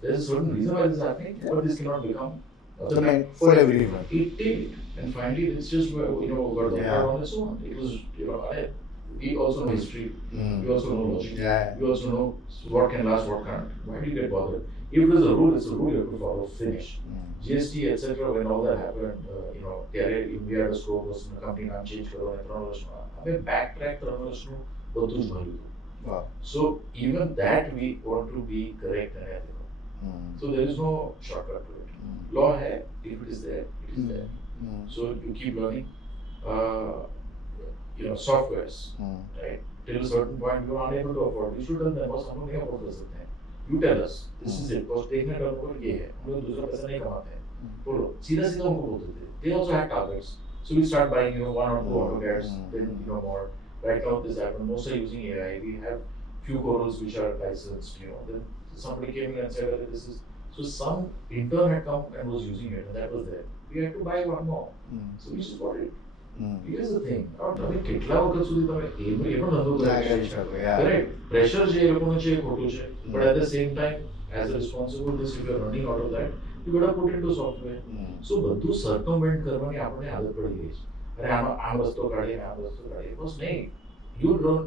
there's a certain reason why this is happening, but this cannot become for everyone. It did, and finally, it's just got on its own. It was, we also know history. We also know logic. We also know what can last, what can't. Why do you get bothered? If there's a rule, it's a rule you have to follow. Finish. GST, etc. When all that happened, we had a slow person, a company name change करो, इतना वर्ष में, हमें backtrack करना वर्ष में बहुत कुछ भरी. Wow. So even that we want to be correct and ethical. So there is no shortcut to it. Law hai, if it is there, it is there. So you keep learning. Softwares, right? Till a certain point you are unable to afford. You should tell them, boss, हम लोग नहीं afford कर सकते हैं. You tell us, this is it. Because देखने turnover ये है. हम लोग दूसरा पैसा नहीं कमाते हैं. बोलो, सीधा सीधा उनको बोलते थे. They also had targets. So we start buying, one or two AutoCADs, then more. Right now this happened. Most are using AI. We have few corals which are licensed. Then somebody came in and said, "Well, this is." So some intern had come and was using it, and that was there. We had to buy one more. So we just bought it. Here's the thing. તમે કેટલા વખત સુધી તમે એનો ધંધો કરી શકો? Correct. Pressure છે એ લોકોને છે ખોટું છે. But at the same time, as a responsible this, if you are running out of that, you gotta put into software. So બધું circumvent કરવાની આપણે આદત પડી ગઈ છે. અરે આ વસ્તુ કાઢીએ આ વસ્તુ કાઢીએ બસ નહીં. You don't.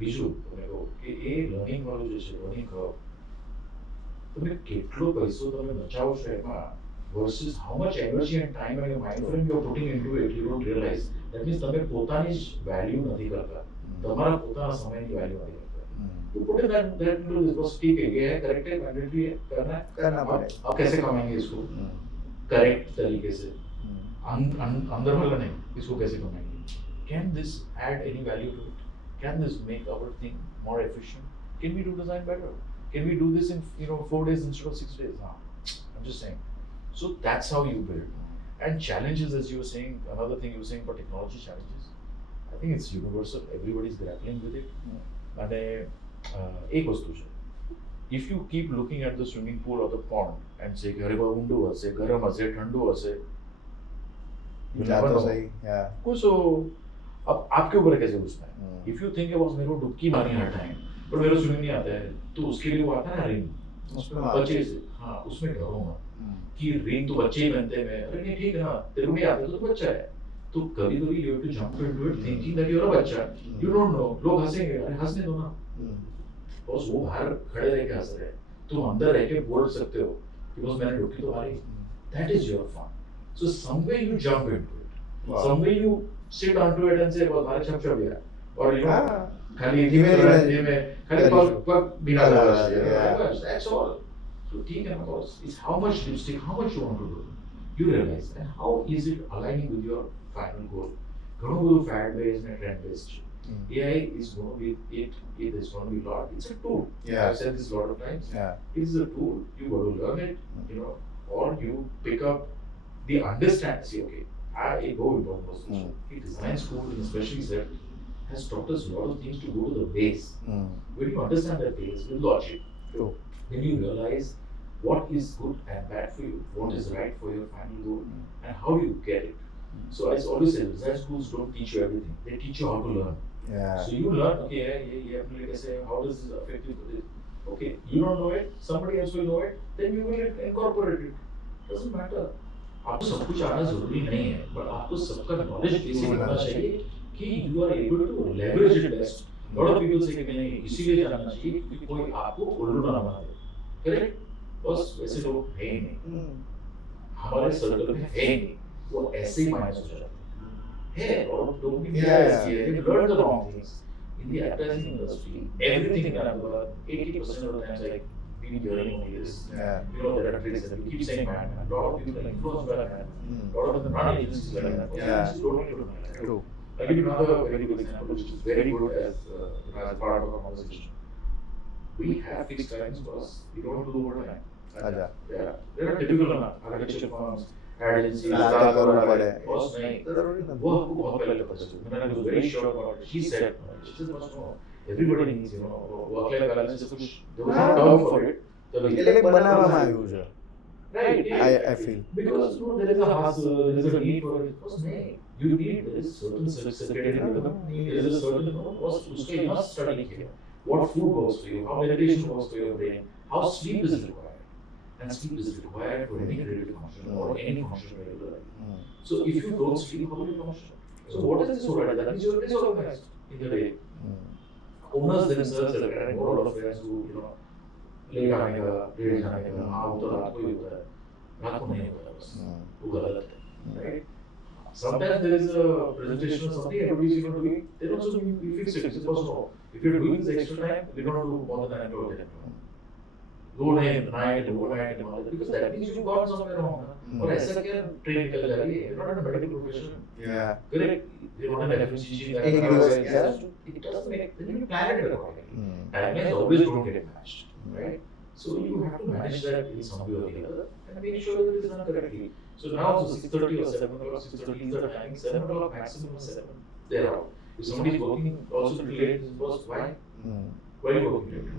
બીજું તમે કહો કે એ લર્નિંગ વાળું જે છે લર્નિંગ કર્વ તમે કેટલો પૈસો તમે બચાવો છો એમાં versus how much energy and time and your mind frame you are putting into it, you don't realize. That means તમે પોતાની જ value નથી કરતા. તમારા પોતાના સમયની value નથી કરતા. तो put it that into this बस ठीक है ये है करेक्ट है मैंडेटरी है करना पड़ेगा. अब कैसे कमाएंगे इसको करेक्ट तरीके से अंदर वाला नहीं इसको कैसे कमाएंगे? Can this add any value to it? Can this make our thing more efficient? Can we do design better? Can we do this in 4 days instead of 6 days? No, I'm just saying. So that's how you build. And challenges, as you were saying, another thing you were saying about technology challenges, I think it's universal. Everybody's grappling with it. And एक वस्तु है. If you keep looking at the swimming pool or the pond and say, "अरे बाबा ऊंडो हसे, गरम हसे, ठंडो हसे," you never know. कुछ हो. अब आपके ऊपर कैसे घुसना है? If you think about मेरे को डुबकी मारनी हर टाइम, पर मेरे को स्विमिंग नहीं आता है, तो उसके लिए वो आता है ना रिंग. बच्चे से हाँ उसमें डरूंगा कि रिंग तो बच्चे ही बनते हैं. अरे नहीं ठीक है ना तेरे को नहीं आता तो बच्चा है. तो कभी कभी you have to jump into it thinking that you're a बच्चा. You don't know. लोग हंसेंगे. अरे हंसने दो ना. बस वो बाहर खड़े रह के हंस रहे हैं. तुम अंदर रह के बोल सकते हो कि बस मैंने डुबकी तो मारी. That is your fun. So some way you jump into it. Wow. Some way you sit onto it and say बस हमारे छप छप गया. और खाली धीमे खाली पग बिना लगा दिया. That's all. So ठीक है ना boss. It's how much lipstick, how much you want to do. You realize and how is it aligning with your final goal. ઘણું બધું fad based and trend based. AI is going to be it is going to be a lot. It's a tool. I've said this a lot of times. It's a tool. You got to learn it, or you pick up the understand. See, okay, I go important was the design school, and especially set, has taught us a lot of things to go to the base. When you understand that base with logic, then you realize what is good and bad for you, what is right for your final goal, and how you get it. So I always say, design schools don't teach you everything. They teach you how to learn. So you learn, okay, how does this affect you? Okay, you don't know it, somebody else will know it, then you will incorporate it. Doesn't matter. आपको सब कुछ आना जरूरी नहीं है, but आपको सबका knowledge basic होना चाहिए कि you are able to leverage it best. Lot of people say कि नहीं इसीलिए जानना चाहिए कि कोई आपको उल्लू ना बना दे. Correct? बस वैसे लोग हैं ही नहीं. हमारे सर्कल में है ही नहीं. वो ऐसे ही माइनस हो जाते हैं. और लोग भी they learn the wrong things. In the advertising industry, everything in Bangalore, 80% of the times like been hearing only this. There are tricks and you keep saying man. A lot of people are influenced by that man. A lot of them run agencies like that. Agencies don't need to run like that. True. I'll give you another very good example, which is very good as part of our conversation. We have fixed times because we don't do overtime. There are typical architecture firms, ad agencies, boss नहीं. वो हमको बहुत पहले पता चला. मैंने was very sure about it. She said, no, everybody needs, work-life balance is कुछ. There was no term for it. એટલે બનાવવામાં આવ્યું છે. Right. I feel. Because there is a hustle, there is a need for it. Boss नहीं. You need there is certain circadian rhythm. There is a certain boss उसके must study किया. What food works for you? How meditation works for your brain? How sleep is required? And sleep is required for any creative function or any function regularly. So if you don't sleep, how will you function? So what is disorder? That means you are disorganized in the day. Owners themselves have a lot of friends who, late आएगा, late जाएगा, हाँ वो तो रात को ही होता है. रात को नहीं होता बस. वो गलत है. Right? Sometimes there is a presentation or something, everybody's going to do it. Then also we fix it. It's possible. If you're doing this extra time, we don't have to do more than 9 or 10. Go in night, overnight, and all that. Because that means you've gone somewhere wrong. Or ऐसा क्या train निकल जा रही है? You're not in a medical profession. Yeah. Correct. You're not an FMCG. It doesn't make. Then you plan it accordingly. Timelines always don't get matched, right? So you have to manage that in some way or the other and make sure that it is done correctly. So now 6:30 or 7 o'clock, 6:30 is the time. 7 o'clock maximum is 7. They're out. If somebody is working also till late, boss, why? Why are you working late?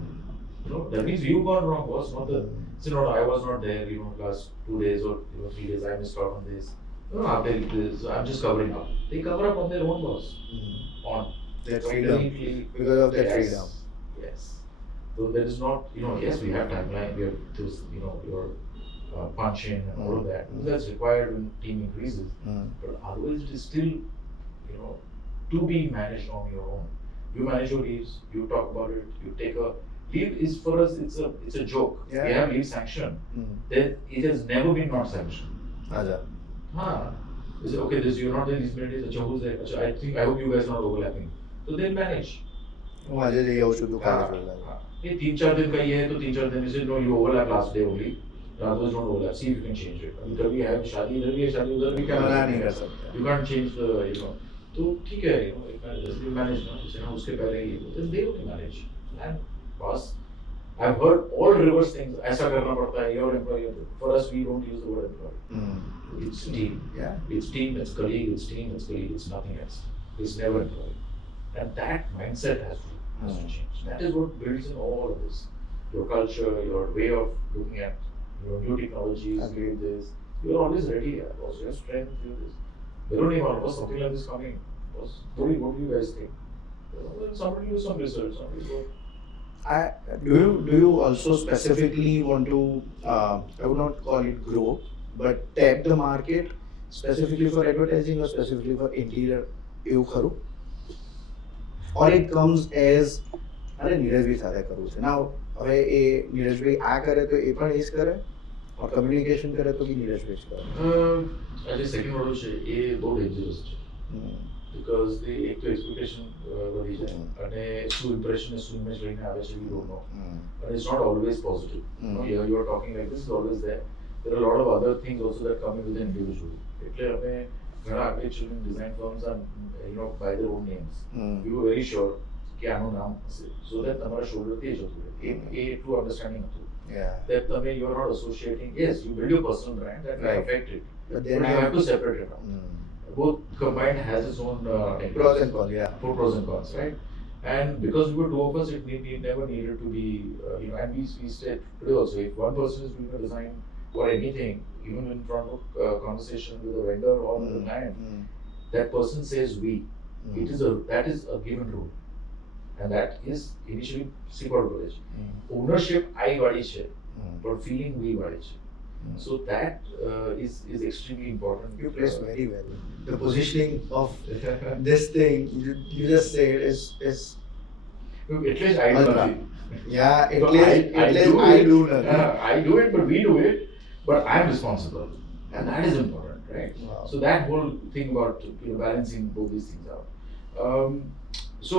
No, that means you've gone wrong, boss. Not the. Say no, I was not there. Last 2 days or 3 days I missed out on this. No, I'm just covering up. They cover up on their own, boss. On Their freedom. Because of their freedom. Yes. So there is not, yes, we have timeline, we have this, your punch in and all of that. That's required when team increases. But otherwise, it is still, to be managed on your own. You manage your leaves, you talk about it, you take a leave is for us. It's a joke. Yeah. We have leave sanction. Then it has never been not sanctioned. They say, okay, you're not there these many days. Achha, who's there? Achha, I hope you guys are not overlapping. So they'll manage. माझे जे येऊ शकतो काय ये 3-4 दिन का ये है तो 3-4 दिन से no you overlap last day only. Others don't overlap. See if you can change it. इधर भी है शादी इधर भी है शादी उधर भी क्या नहीं कर सकते. You can't change the तो ठीक है you manage ना जैसे ना उसके पहले ही then they will manage. And boss, I've heard all reverse things. ऐसा करना पड़ता है your employee. For us we don't use the word employee. It's team. Yeah. It's team. It's colleague. It's team. It's colleague. It's nothing else. It's never employee. And that mindset has to change. That is what builds in all of this. Your culture, your way of looking at new technologies, doing this. You're always ready. Also, your strength, do this. They don't even know something like this coming. What do you guys think? Somebody do some research. Somebody go. Do you also specifically want to, I would not call it grow, but tap the market specifically for advertising or specifically for interior? એવું ખરું? Or it comes as અરે નીરજભાઈ સાથે કરવું છે ના હવે એ નીરજભાઈ આ કરે તો એ પણ એ જ કરે और કમ્યુનિકેશન કરે તો બી નીરજભાઈ જ કરે. આજે સેકન્ડ વાળું છે એ બહુ ડેન્જરસ છે because the એક તો એક્સપેક્ટેશન વધી જાય અને શું ઇમ્પ્રેશન શું ઇમેજ લઈને આવે છે we don't know and it's not always positive. You are talking like this is always there are a lot of other things also that come in with the individual. એટલે અમે ઘણા architectural and design firms are by their own names. We were very sure કે આનું નામ હશે so that તમારા શોલ્ડરથી જ હતું એ એટલું અન્ડરસ્ટેન્ડિંગ હતું that તમે you are not associating. Yes, you build your personal brand that may affect it, but you have to separate it out. Both combined has its own pros and cons. Pros and cons, right? And because we were two of us, it never needed to be and we said today also, if one person is doing a design or anything, even in front of conversation with a vendor or with a client, that person says we. That is a given rule. And that is initially CEPT college. Ownership I વાળી છે, but feeling we વાળી છે. So that is extremely important. You placed very well. The positioning of this thing you just said is at least I do nothing. Yeah, at least I do nothing. I do it, but we do it. But I'm responsible, and that is important, right? Wow. So that whole thing about balancing both these things out. So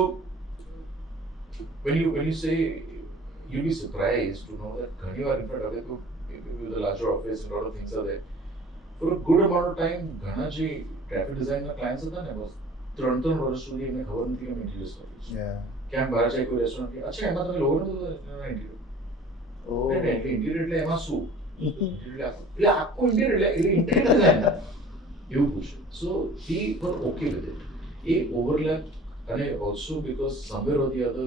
when you say, you'll be surprised to know that when you are in front of it, with a larger office and a lot of things are there. For a good amount of time, ઘણા જે graphic design ના clients હતા ને બસ 3 વર્ષ સુધી એમને ખબર નથી કે અમે interiors કરીએ છીએ. કે આમ બહાર જાય કોઈ રેસ્ટોરન્ટ કે અચ્છા એમાં તમે લોગો નતો ઇન્ટિરિયર. ઇન્ટિરિયર એટલે એમાં શું? એટલે આખું ઇન્ટિરિયર એટલે ઇન્ટિરિયર ડિઝાઇન એવું પૂછે. So he were okay with it. A overlap. And also because somewhere or the other,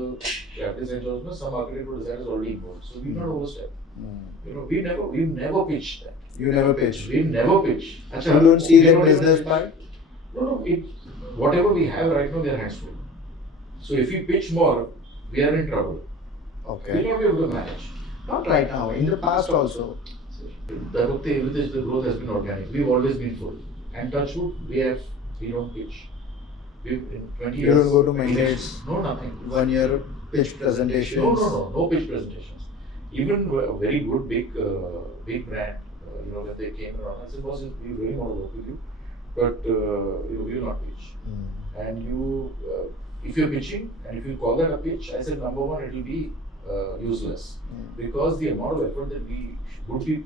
graphic design jobs, some architectural design is already involved. So we not overstep. We never pitch that. You never pitch. We never pitch. You don't see the business part? No. Whatever we have right now, we are hands full. So if we pitch more, we are in trouble. Okay. We will not be able to manage. Not right now. In the past also. The growth has been organic. We've always been full. And touch wood, we don't pitch. In 20 years. You don't go to mandates. No, nothing. 1 year pitch presentations. No pitch presentations. Even a very good big brand, when they came around, I said, boss, we really want to work with you. but you will not pitch. And if you're pitching and if you call that a pitch, I said number one, it will be useless because the amount of effort that we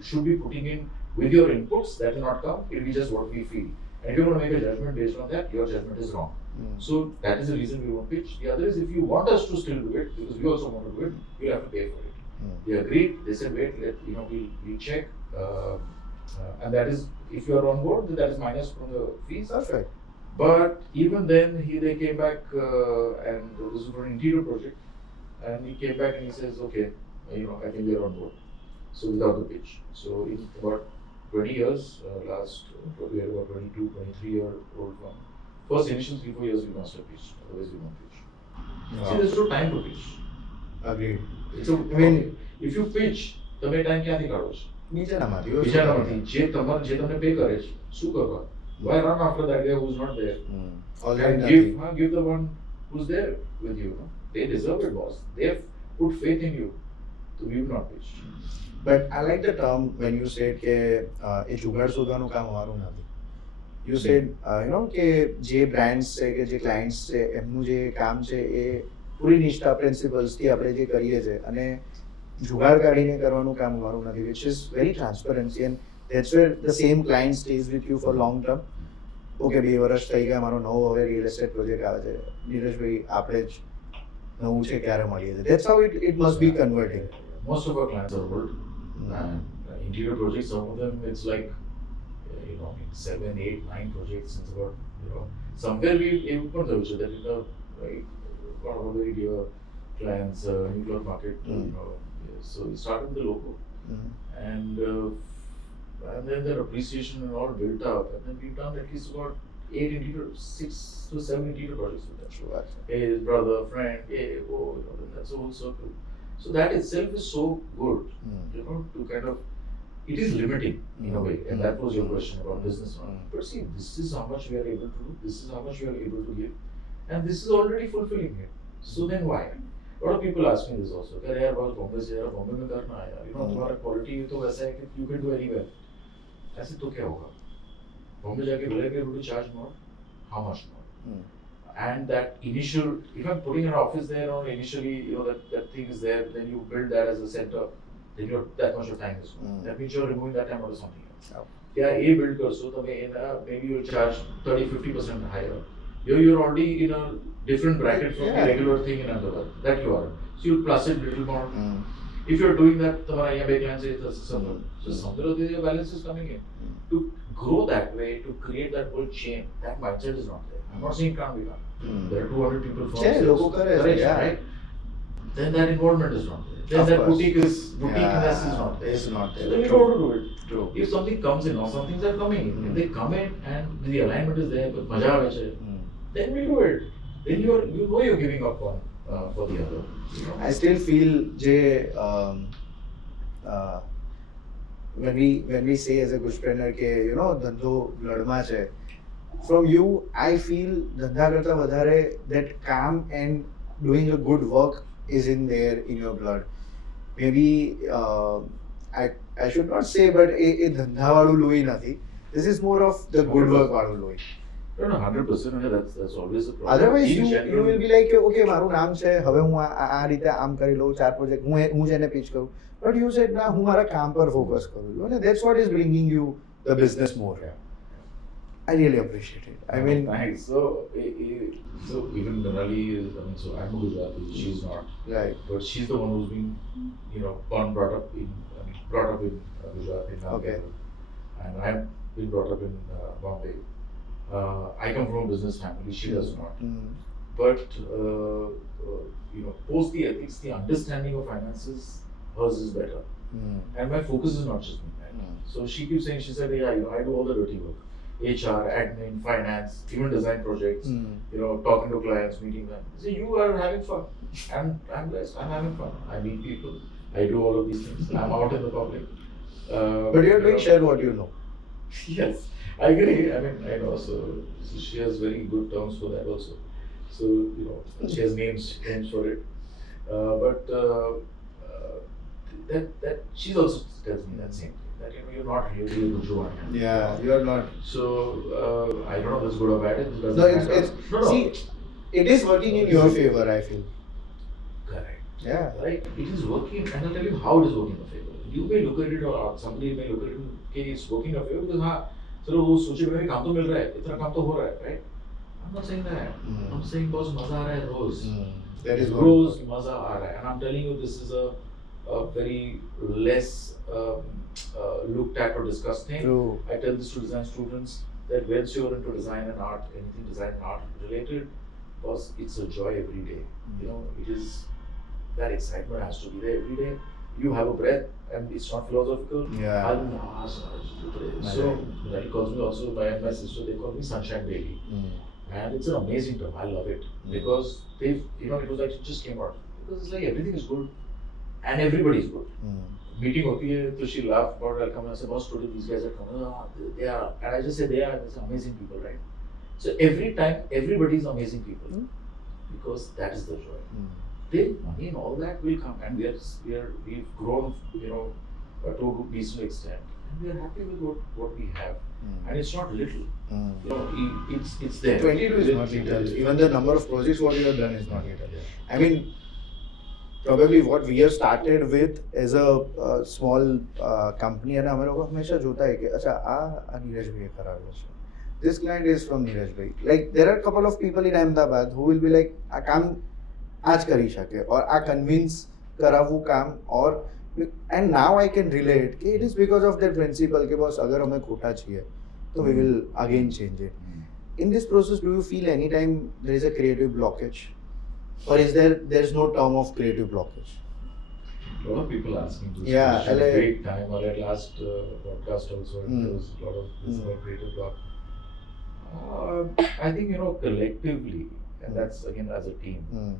should be putting in with your inputs that will not come. It will be just what we feel. And if you're going to make a judgment based on that, your judgment is wrong. So that is the reason we won't pitch. The other is if you want us to still do it, because we also want to do it, you have to pay for it. They agreed. They said, wait, we'll check. And that is, if you are on board, then that is minus from the fees. Perfect. But even then, they came back and this was for an interior project. And he came back and he says, okay, I think we are on board. So without the pitch. So in about 20 years, we are about 22, 23-year-old firm. First initial 3-4 years we must have pitched, otherwise we won't pitch. Wow. See, there's no time to pitch. Agreed. I mean, if you pitch, તમે time ક્યાંથી કાઢો છો? બીજાનામાંથી. જે તમને pay કરે છે, શું કરવા? Why run after that guy who's not there? Already And give the one who's there with you. No? They deserve it, boss. They've put faith in you. So we will not pitch. But I like the term when you said કે એ જુગાડ શોધવાનું કામ અમારું નથી. You said કે જે brands છે કે જે ક્લાયન્ટ્સ છે એમનું જે કામ છે એ પૂરી નિષ્ઠા પ્રિન્સિપલ્સથી આપણે જે કરીએ છીએ અને જુગાડ કાઢીને કરવાનું કામ અમારું નથી, which is very transparency and that's where the same client stays with you for long term. Okay 2 વર્ષ થઈ ગયા, મારો નવો હવે રિયલ એસ્ટેટ પ્રોજેક્ટ આવે છે, નીરજભાઈ આપણે જ નવું છે ક્યારે મળીએ છીએ. That's how it must be converting. Most of our clients are old. Interior projects, some of them it's like 7, 8, 9 projects since about somewhere we put those that right, one of our very dear clients, nuclear market. So we started with the logo, and then their appreciation and all built up, and then we've done at least about 6 to 7 interior projects with that. Sure. Hey, his brother, friend, that's a whole circle. So that itself is so good, to kind of, it is limiting in a way, and that was your question about business. But see, this is how much we are able to do, this is how much we are able to give, and this is already fulfilling it. So then why? A lot of people ask me this also. Kare yaar, boss, Bombay se yaar, Bombay mein karna hai yaar. तुम्हारा quality तो वैसा है कि you can do anywhere. ऐसे तो क्या होगा? Bombay जाके will I be able to charge more? How much more? And that initial, if I'm putting an office there or initially, that thing is there, then you build that as a center, then that much of time is gone. That means you're removing that time out of something else. Yeah, A build करसो तो maybe you'll charge 30-50% higher. You're already in a different bracket from the regular thing in another that you are. So you'll plus it a little more. If you're doing that, तुम्हारा यहाँ backline से so somewhere the balance is coming in. To grow that way, to create that whole chain, that mindset is not there. I'm not saying it can't be done. There are 200 people from right? Then that involvement is not there. Then that boutiqueness is not there. It's not there. So then you don't want to do it. True. If something comes in, or some things are coming in, if they come in and the alignment is there, but maja aave chahe, then we do it. Then you're giving up on for the other. I still feel when we say as a Gujpreneur કે ધંધો બ્લડમાં છે, from you I feel ધંધા કરતા વધારે that calm and doing a good work is in there in your blood. Maybe I should not say, but એ ધંધાવાળું લોહી નથી. This is more of the good work વાળું લોહી. No, 100%. That's always a problem. Otherwise you will be like, okay, મારું નામ છે, હવે હું આ રીતે આમ કરી લઉં, 4 પ્રોજેક્ટ હું જ એને પિચ કરું. But you said ના, હું મારા કામ પર ફોકસ કરું છું, and that's what is bringing you the business more. I really appreciate it. I mean, thanks. So even Nirali is, so I'm a Gujarati, she's not. Right. But she's the one who's been, brought up in Gujarat, in Okay. and I've been brought up in Bombay. I come from a business family, she does not. But post the ethics, the understanding of finances, hers is better. And my focus is not just me. So she keeps saying, she said, I do all the dirty work. HR, admin, finance, even design projects, talking to clients, meeting them. So you are having fun. I'm blessed, I'm having fun. I meet people, I do all of these things. I'm out in the public. But you're doing share what you know. Yes, I agree. I mean, I know. So she has very good terms for that also. So she has names for it. But that she also tells me that same thing. that you're not really a Gujarati Man. Yeah, you're not. So I don't know if it's good or bad. It doesn't No, it's matter. No. see, it is working in your favor, I feel. Correct. Yeah. Right? It is working, and I'll tell you how it is working in your favor. You may look at it, or somebody may look at it, okay, it's working in your favor because हाँ, चलो वो सोचे भाई काम तो मिल रहा है, इतना काम तो हो रहा है, right? I'm not saying that. I'm saying boss मजा आ रहा है रोज. That is रोज मजा आ रहा है, and I'm telling you this is a very less looked at or discussed thing. True. I tell this to design students that once you're into design and art, anything design and art related, because it's a joy every day. You know, it is that excitement has to be there every day. You have a breath, and it's not philosophical. Yeah. I'll be so that calls me also by my sister. They call me Sunshine Baby, and it's an amazing term. I love it because they've, you know, it was like it just came out because it's like everything is good and everybody is good. Meeting hoti hai, so she laughed about it. I'll come and say, boss, today these guys are coming. Oh, they are, and I just say they are. These amazing people, right? So every time, everybody is amazing people because that is the joy. Then money and all that will come, and we've grown, you know, to a decent extent, and we are happy with what we have, and it's not little. You know, it's there. 22 is not little. Even the number of projects what you have done is not little. I mean, probably what we have started with as a small company, and हमें लोगों को हमेशा जोता है कि अच्छा आ नीरज भैया करा रहे हैं. This client is from Neeraj bhai. Like there are a couple of people in Ahmedabad who will be like आ काम आज कर ही सके और आ convince करा वो काम और and now I can relate कि it is because of that principle कि बस अगर हमें खोटा चाहिए तो we will again change it. In this process, do you feel anytime there is a creative blockage, or is there's no term of creative blockage? A lot of people ask me this Yeah, question. LA. Great time. Or at last podcast also, there was a lot of this about creative block. I think, you know, collectively, and that's again as a team,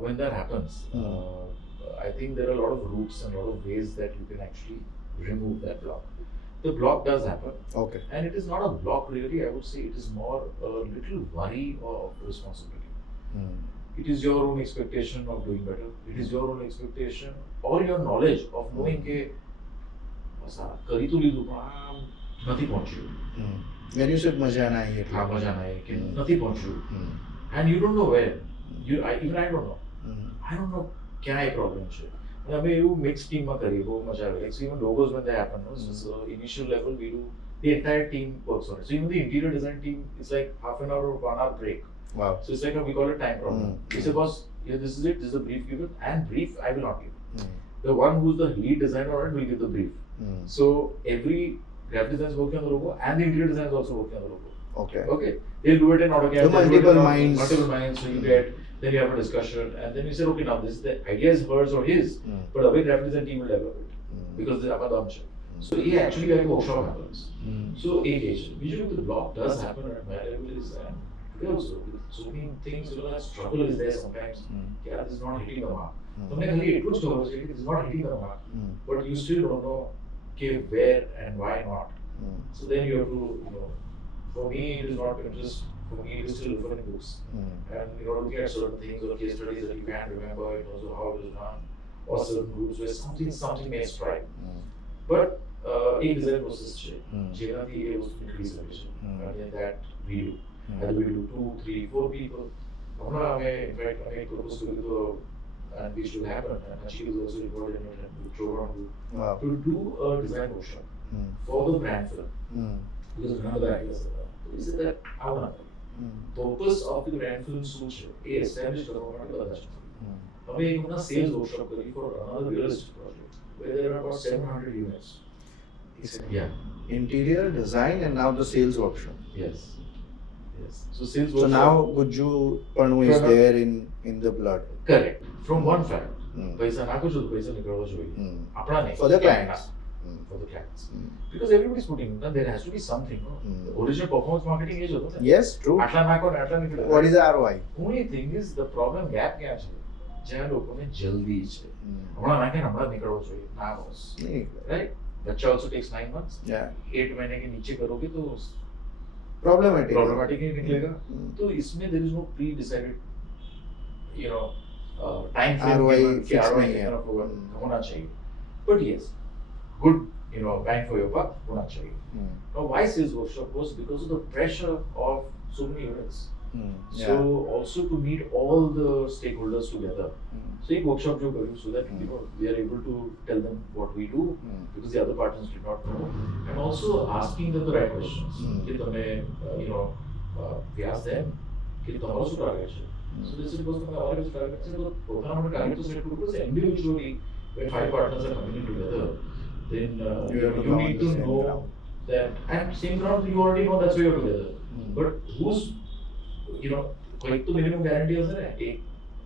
when that happens, I think there are a lot of routes and a lot of ways that you can actually remove that block. The block does happen, Okay. and it is not a block really. I would say it is more a little worry of responsibility. It is your own expectation of doing better. It is your own expectation or your knowledge of knowing કે કરી તો લીધું પણ આ નથી પહોંચ્યું. When you said મજા ના આવી હા મજા ના આવી કે નથી પહોંચ્યું, and you don't know where. Even I don't know. I don't know ક્યાં એ problem છે. અને અમે એવું મિક્સ ટીમમાં કરીએ, બહુ મજા આવે. Like even logos when they happen, so initial level we do, the entire team works on it. So even the interior design team is like half an hour or 1 hour break. Wow. So it's like we call it time problem. We say, boss, yeah, this is it. This is the brief given, and brief I will not give. The one who's the lead designer on it will give the brief. So every graphic design is working on the logo, and the interior design is also working on the logo. Okay. They'll do it in AutoCAD. So multiple minds. Multiple minds. So you get, then you have a discussion, and then you say, okay, now this, the idea is hers or his, but the way graphic design team will develop it because they are the So he actually got a workshop happens. So usually the block does happen at my level is today also so many things, you know, that struggle is there sometimes. Yeah, this is not hitting the mark. So it was struggle, this is not hitting the mark, but you still don't know okay, where and why not. So then you have to, you know, for me it is not just, for me it is still referring books and, you know, looking at certain things or case studies that you can't remember in terms of how it is done or certain groups where something may strike. But a design process generally it was increase revision and that we do. And we do 2, 3, 4 people. In fact, I proposed to do, and which will happen, and she is also recorded in it and program to do a design workshop for the brand film. Because none of the ideas are there. So we said that I want to. Purpose of the brand film such a established government. We have a sales workshop for another real estate project where there are about 700 units. Yeah. Interior design and now the sales workshop. Yes. So sales So now Gujpreneur is there in the blood. Correct. From one fact. पैसा नाको जो पैसा निकलवा चाहिए. अपना नहीं. For the clients. For the clients. Because everybody is putting, there has to be something. No? The original performance marketing is होता है. Yes, true. आटला नाको और आटला निकलवा. What is the ROI? Only thing is the problem gap क्या है? जहाँ लोगों में जल्दी है. हमारा नाके नंबर निकलवा चाहिए. ना बस. Right? बच्चा also takes 9 months. Yeah. 8 महीने के नीचे करोगे तो problematic ही निकलेगा. तो इसमें there is no pre-decided, you know, time frame ROI given, fix ROI नहीं है. होना चाहिए. But yes, good bang for your buck होना चाहिए. Now, why sales workshop was because of the pressure of so many units. So also to meet all the stakeholders together. So एक workshop जो करूँ so that we are able to tell them what we do because the other partners did not know, and also asking them the right questions. कि तुम्हें we ask them कि तुम्हारा શું target છે. So this is because तुम्हारा target છે तो पोताना अपना target तो set करो because individually when 5 partners are coming in together, then you need to know that and same ground you already know that's why you're together. But who's કોઈક તો minimum guarantee હશે ને એક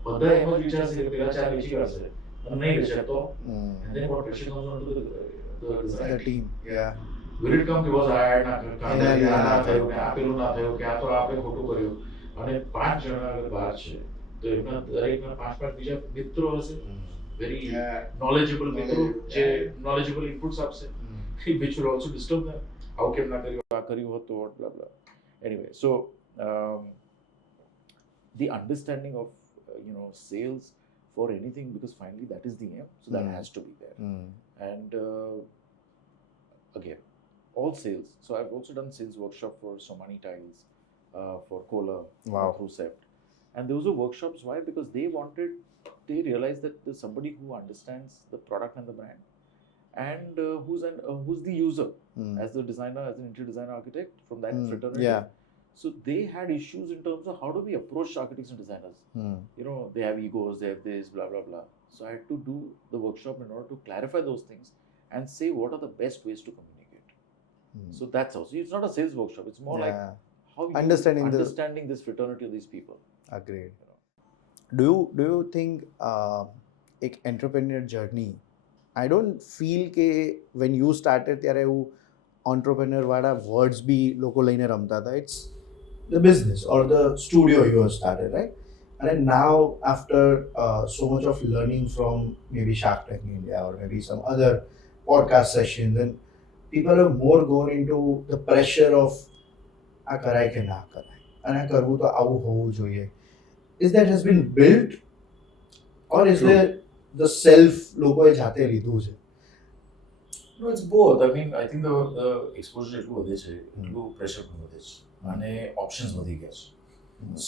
બધા એમ જ વિચારશે કે પેલા ચાર વેચી કાઢશે અને નહીં વેચે તો and then what pressure comes onto the design team. Yeah. will it come because I had ના થયું કે આ પેલું ના થયું કે આ તો આપણે ખોટું કર્યું અને 5 જણા અગર બહાર છે તો એમના દરેકના 5 બીજા મિત્રો હશે very knowledgeable મિત્રો જે knowledgeable inputs આપશે which will also disturb them. How કેમ ના કર્યું આ કર્યું હતું blah blah. Anyway, so the understanding of sales for anything, because finally that is the aim, so that has to be there. And again, all sales. So I've also done sales workshop for Somani Tiles, for Kohler, through CEPT, and those were workshops. Why? Because they realized that there's somebody who understands the product and the brand, and who's the user as the designer, as an interior designer architect from that fraternity. Yeah. So they had issues in terms of how do we approach architects and designers. They have egos, they have this, blah, blah, blah. So I had to do the workshop in order to clarify those things and say what are the best ways to communicate. So that's also, it's not a sales workshop, it's more like how you understanding this fraternity of these people. Agreed. Do you think एक entrepreneur journey, I don't feel કે when you started ત્યારે એવું entrepreneur વાળા words બી લોકો લઈને રમતા હતા. It's the business or the studio you have started, right? And now after so much of learning from maybe Shark Tank India or maybe some other podcast sessions, and people have more gone into the pressure of આ કરાય કે ના કરાય અને આ કરવું તો આવું હોવું જોઈએ. Is that has been built or is there the self લોકોએ જાતે લીધું છે? No, it's both. I mean, I think the exposure એટલું વધે છે, એટલું pressure પણ વધે છે અને options વધી ગયા છે.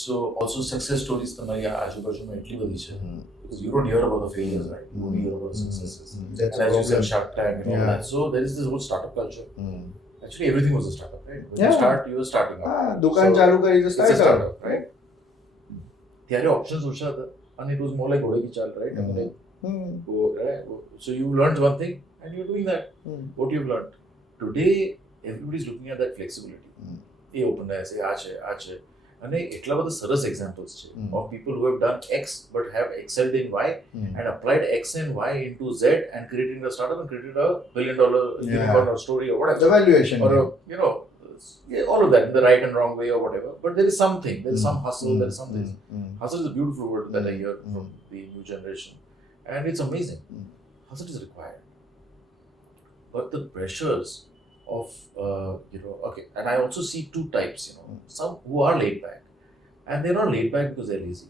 So also success stories તમારી આજુબાજુમાં એટલી બધી છે because you don't hear about the failures, right? You only hear about the successes. And as you said, Shark Tank and all that. So there is this whole startup culture. Actually, everything was a startup, right? When you start, you are starting up. દુકાન ચાલુ કરી તો startup, right? ત્યારે options ઓછા હતા and it was more like ઘોડે કી ચાલ, right? So you learned one thing and you're doing that. What you've learned. Today, everybody's looking at that flexibility. A openness, એ આ છે. અને એટલા બધા સરસ examples છે of people who have done X but have excelled in Y and applied X and Y into Z and created a startup and created a $1 billion unicorn or story or whatever. Evaluation. Or all of that in the right and wrong way or whatever. But there is something. There is some hustle. There is something. Hustle is a beautiful word that I hear from the new generation. And it's amazing. Hustle is required. But the pressures of, okay, and I also see two types, some who are laid back. And they're not laid back because they're lazy.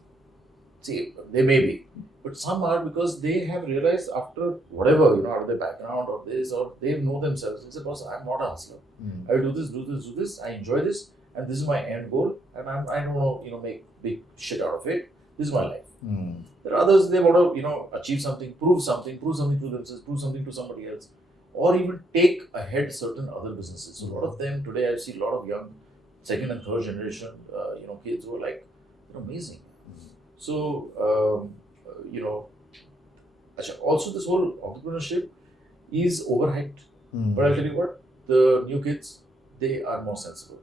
See, they may be. But some are because they have realized after whatever, out of their background or this, or they know themselves. They say, boss, I'm not a hustler. I will do this. I enjoy this. And this is my end goal. And I don't want to, make big shit out of it. This is my life. There are others, they want to, achieve something, prove something to themselves, prove something to somebody else, or even take ahead certain other businesses. So a lot of them today, I see a lot of young second and third generation, kids who are like, they're amazing. So, also this whole entrepreneurship is overhyped. But I'll tell you what, the new kids, they are more sensible.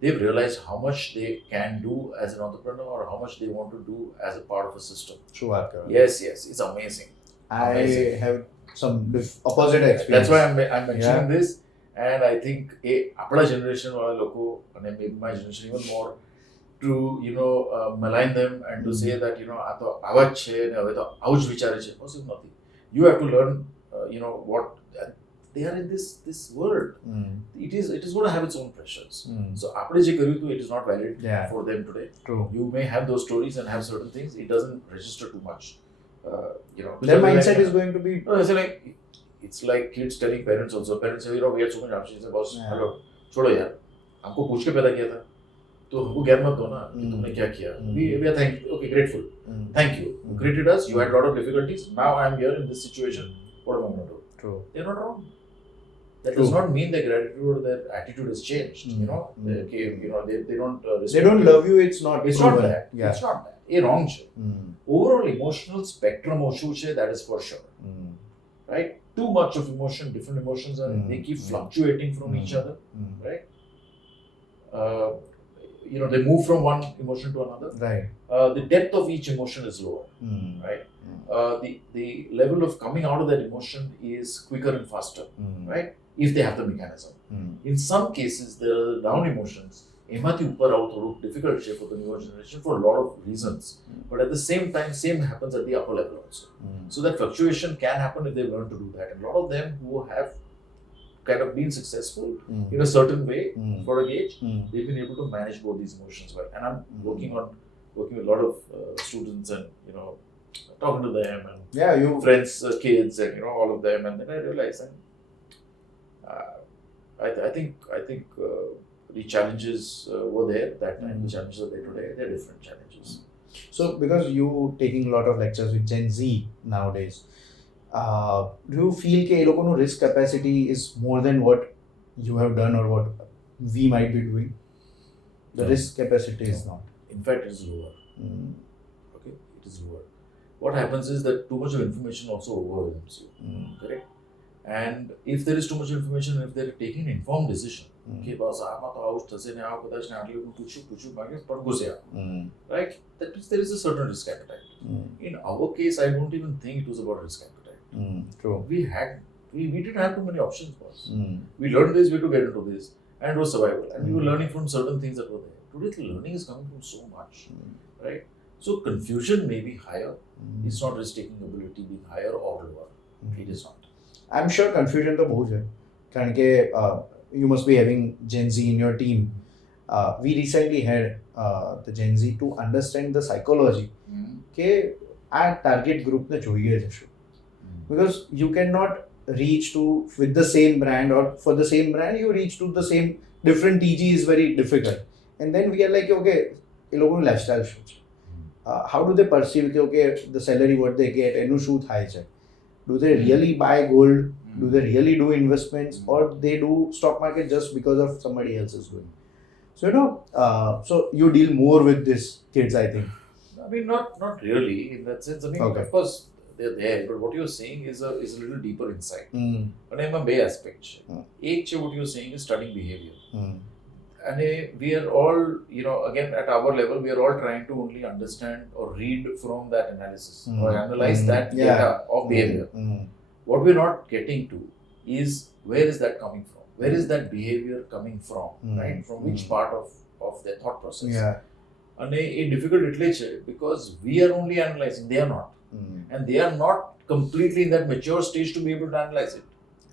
They've realized how much they can do as an entrepreneur or how much they want to do as a part of a system. True. Yes, it's amazing. I have some opposite experience. That's why I'm mentioning this, and I think our generation wala loko, and maybe my generation even more, to malign them and to say that આ તો આવા જ છે ને હવે તો આવું જ વિચારે છે. Possible nothing. You have to learn what they are in this world. It is going to have its own pressures. So આપણે જે કર્યું હતું, it is not valid for them today. True. You may have those stories and have certain things. It doesn't register too much. Their mindset is going to be. No, it's like it's like kids telling parents also. Parents say, we had so much options. Boss, Yeah. hello, छोड़ो यार, हमको पूछ के पैदा किया था, तो हमको ज्ञान मत दो ना कि तुमने क्या किया. We are okay, grateful. Thank you. You created us. You had a lot of difficulties. Now I am here in this situation. What am I going to do? True. They're not wrong. That does not mean their gratitude or their attitude has changed. You know, they don't. They don't love you. It's not. It's proven. not that. Yeah. It's not that. A wrong shit. Overall emotional spectrum of shushe, that is for sure. Right? Too much of emotion, different emotions are they keep fluctuating from each other. Right? They move from one emotion to another. Right. The depth of each emotion is lower. Right? The level of coming out of that emotion is quicker and faster. Right? If they have the mechanism. In some cases, the down emotions, એમાંથી ઉપર આવું થોડુંક difficult છે for the newer generation for a lot of reasons. But at the same time, same happens at the upper level also. So that fluctuation can happen if they learn to do that. And a lot of them who have kind of been successful in a certain way for a age, they've been able to manage both these emotions well. And I'm working with a lot of students and talking to them and friends, kids, and all of them. And then I realized, I think the challenges were there that time. The challenges are there today. They're different challenges. So, because you taking a lot of lectures with Gen Z nowadays, do you feel that ये लोगों को risk capacity is more than what you have done or what we might be doing? The risk capacity is not. In fact, it is lower. Okay, it is lower. What happens is that too much of information also overwhelms you. Correct? And if there is too much information, if they're taking an informed decision, okay, boss, આમાં તો આવું જ થશે ને આવું કદાચ ને આટલું પૂછું માગે પણ ઘૂસ્યા. Right? That means there is a certain risk appetite. In our case, I don't even think it was about risk appetite. True. We didn't have too many options, boss. We learned this way to get into this, and it was survival. And we were learning from certain things that were there. Today, the learning is coming from so much, right? So confusion may be higher. It's not risk-taking ability being higher or lower. It is not. I'm sure confusion तो बहुत है, कारण के you must be having Gen Z in your team. We recently had the Gen Z to understand the psychology કે આ target group ને જોઈએ છે શું. Because you cannot reach to with the same brand, or for the same brand you reach to the same different TG is very difficult. And then we are like, okay, એ લોકોનું lifestyle શું છે? How do they perceive કે okay, the salary what they get એનું શું થાય છે? Do they really buy gold? Do they really do investments, or they do stock market just because of somebody else is doing? So so you deal more with these kids, I think. I mean, not really in that sense. I mean, of course they're there, but what you're saying is a little deeper insight. And I'm a bay aspect. What you're saying is studying behavior. And we are all, again at our level, we are all trying to only understand or read from that analysis or analyze that data of behavior. What we're not getting to is where is that coming from? Where is that behavior coming from? Right? From which part of their thought process? And a difficult literature because we are only analyzing, they are not. And they are not completely in that mature stage to be able to analyze it.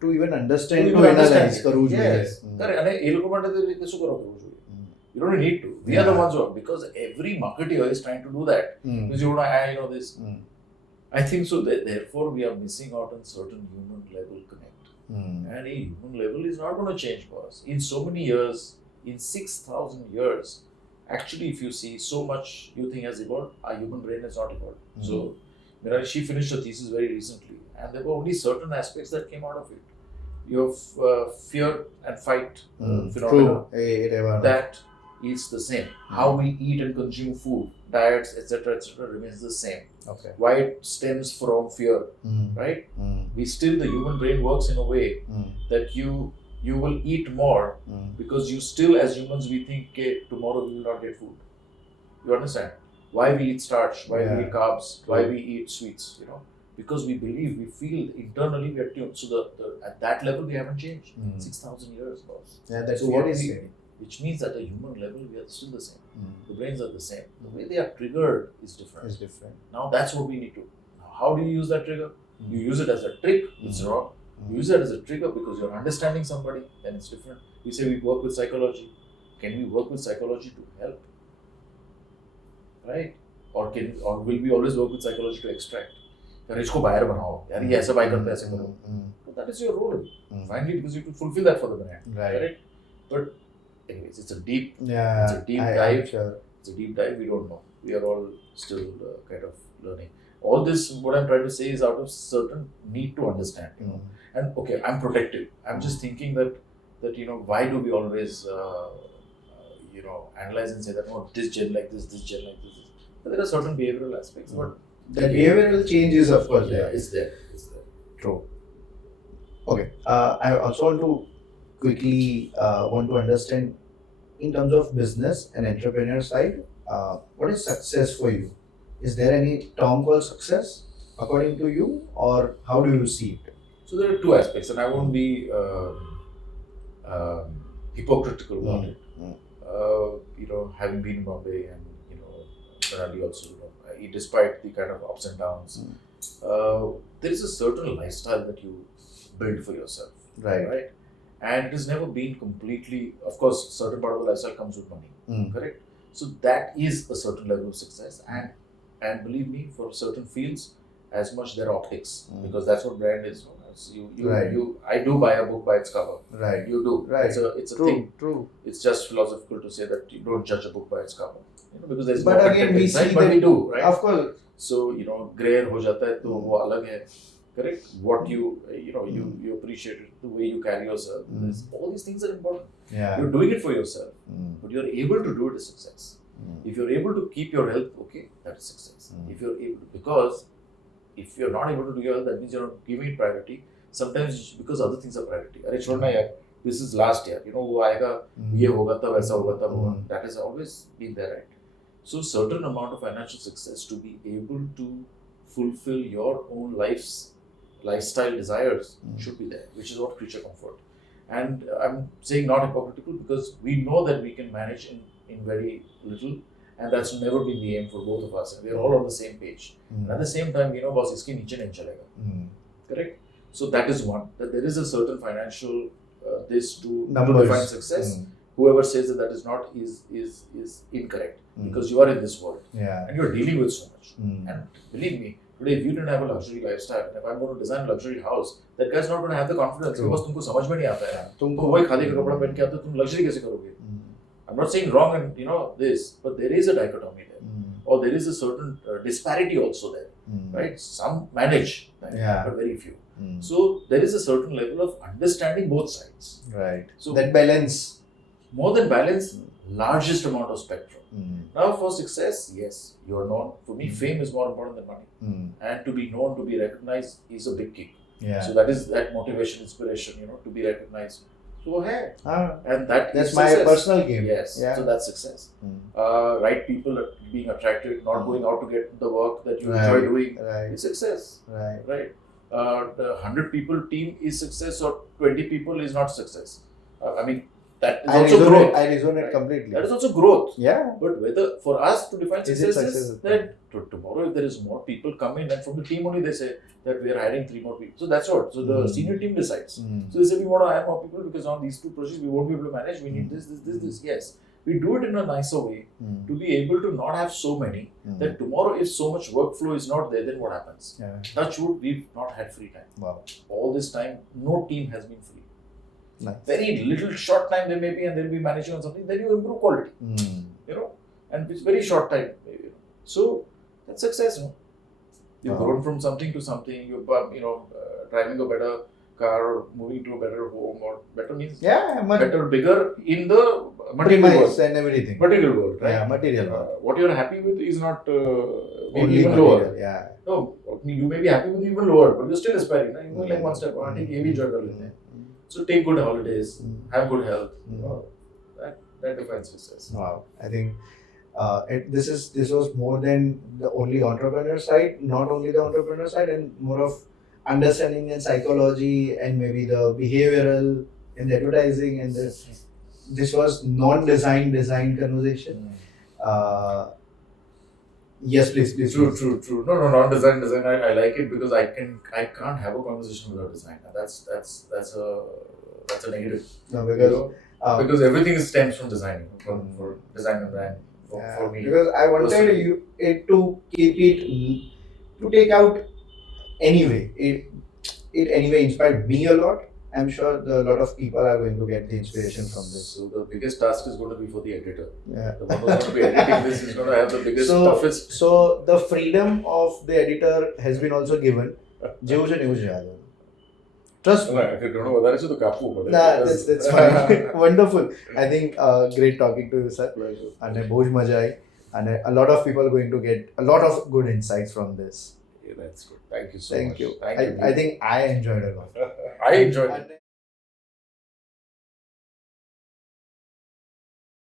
To even understand, to analyze કરવું જોઈએ. Yes. અને એ લોકો માટે તો રીતે શું કરવું જોઈએ? You don't need to. We are the ones who are, because every marketer is trying to do that. Because you know this. I think so that therefore we are missing out on certain human level connect. And a human level is not going to change for us. In so many years, in 6,000 years, actually if you see so much you think has evolved, our human brain has not evolved. So she finished her thesis very recently, and there were only certain aspects that came out of it. You have fear and fight phenomena. That is the same. How we eat and consume food, diets, etc., remains the same. Okay. Why it stems from fear, right? The human brain works in a way that you will eat more because you still, as humans, we think, okay, tomorrow we will not get food. You understand? Why we eat starch? Why we eat carbs? Why we eat sweets? Because we believe, we feel internally we are tuned. So at that level we haven't changed. 6,000 years, boss. Yeah, that's so what is saying. Which means at a human level we are still the same. The brains are the same. The way they are triggered is different. It's different. Now that's what we need to. Now, how do you use that trigger? You use it as a trick. It's wrong. You use it as a trigger because you're understanding somebody. Then it's different. We say we work with psychology. Can we work with psychology to help? Right? Or will we always work with psychology to extract? यार इसको buyer बनाओ, यार ये ऐसा bye करते हैं, ऐसे करो. that is your role. Mm. Finally, because you have to fulfill that for the brand. Right. Correct? But anyways, it's a deep Yeah. dive. I'm sure. It's a deep dive. We don't know. We are all still kind of learning. All this, what I'm trying to say, is out of certain need to understand. And okay, I'm protective. I'm just thinking that why do we always analyze and say that this gen like this gen like this. But there are certain behavioral aspects. But The behavioral change is of course yeah, there. it's there. True. Okay. I also want to quickly want to understand in terms of business and entrepreneur side, what is success for you? Is there any term called success according to you, or how do you see it? So there are two aspects, and I won't be hypocritical about it. Having been in Bombay and Manali also, despite the kind of ups and downs, there is a certain lifestyle that you build for yourself, Right. And it has never been completely. Of course, certain part of the lifestyle comes with money, correct? So that is a certain level of success, and believe me, for certain fields, as much their optics, because that's what brand is. Right. I do buy a book by its cover. Right. You do. Right. It's a True. thing. True. It's just philosophical to say that you don't judge a book by its cover. Because there's But no again, content we inside, see but that- we do, right? Of course. So gray hair हो जाता है तो वो अलग है, correct? What you appreciate it, the way you carry yourself. All these things are important. Yeah. You're doing it for yourself, but you're able to do it is success. If you're able to keep your health okay, that is success. If you're able to, because if you're not able to do your health, that means you're not giving it priority. Sometimes because other things are priority. अरे छोड़ना यार, this is last year. वो आएगा, ये होगा तब ऐसा होगा तब होगा. That has always been there, right? So certain amount of financial success to be able to fulfill your own lifestyle desires should be there, which is what creature comfort. And I'm saying not hypocritical because we know that we can manage in very little, and that's never been the aim for both of us. And we are all on the same page. And at the same time, boss, iske niche nahi chalega. Correct? So that is one, that there is a certain financial this to define success. Whoever says that is not is incorrect because you are in this world and you are dealing with so much. And believe me, today if you didn't have a luxury lifestyle, and if I'm going to design a luxury house, that guy's not going to have the confidence because तुमको समझ में नहीं आता है. तुमको वही खादी का कपड़ा पहन के आते हो, तुम luxury कैसे करोगे? I'm not saying wrong and this, but there is a dichotomy there, or there is a certain disparity also there, right? Some manage, but very few. So there is a certain level of understanding both sides. Right. So that balance. More than balance, largest amount of spectrum. Now for success, yes, you are known. For me, fame is more important than money. And to be known, to be recognized is a big kick. Yeah. So that is that motivation, inspiration, to be recognized. So hey, and that's is my success. personal game. Yes. Yeah. So that's success. Right people being attracted, not going out to get the work that you enjoy doing is success. Right. The 100 people team is success, or 20 people is not success. That is also growth. I resonate completely. That is also growth. Yeah. But whether for us to define success is that that tomorrow if there is more people come in, and from the team only they say that we are hiring 3 more people. So that's what. So the senior team decides. So they say we want to hire more people because on these 2 projects we won't be able to manage. We need this. Yes. We do it in a nicer way to be able to not have so many that tomorrow if so much workflow is not there, then what happens? Touch wood, we've not had free time. Wow. All this time, no team has been free. Nice. Very little short time there may be, and they'll be managing on something, then you improve quality. And it's very short time. So that's success. You've grown from something to something. You're driving a better car or moving to a better home, or better means better, bigger in the material world. And everything. Material world, right? Yeah, material world. What you're happy with is not maybe Only even material, lower. Yeah. No, you may be happy with even lower, but you're still aspiring. Right? You're like one step. I think heavy journal. So take good holidays, have good health. That defines success. Wow. I think this was more than the only entrepreneur side, not only the entrepreneur side, and more of understanding and psychology and maybe the behavioral and the advertising, and this was non-design conversation. Yes, please. True. No, non-design. I like it because I can't have a conversation without design. That's a negative. No, because because everything stems from design, for design and brand. For me, because I wanted personally. it to keep it to take out anyway. it anyway inspired me a lot. I'm sure a lot of people are going to get the inspiration from this. So the biggest task is going to be for the editor. Yeah. The one who's going to be editing this is going to have the biggest, toughest. So the freedom of the editor has been also given. જેવું છે ને એવું જ રહ્યા. Trust me. I don't know whether it's the kapu, but Nah, that's fine. Wonderful. I think great talking to you, sir. Pleasure. And બહુ જ મજા આવી. And a lot of people are going to get a lot of good insights from this. Yeah, that's good. Thank you so Thank much. you. Thank you. I think I enjoyed a lot. I enjoyed it. And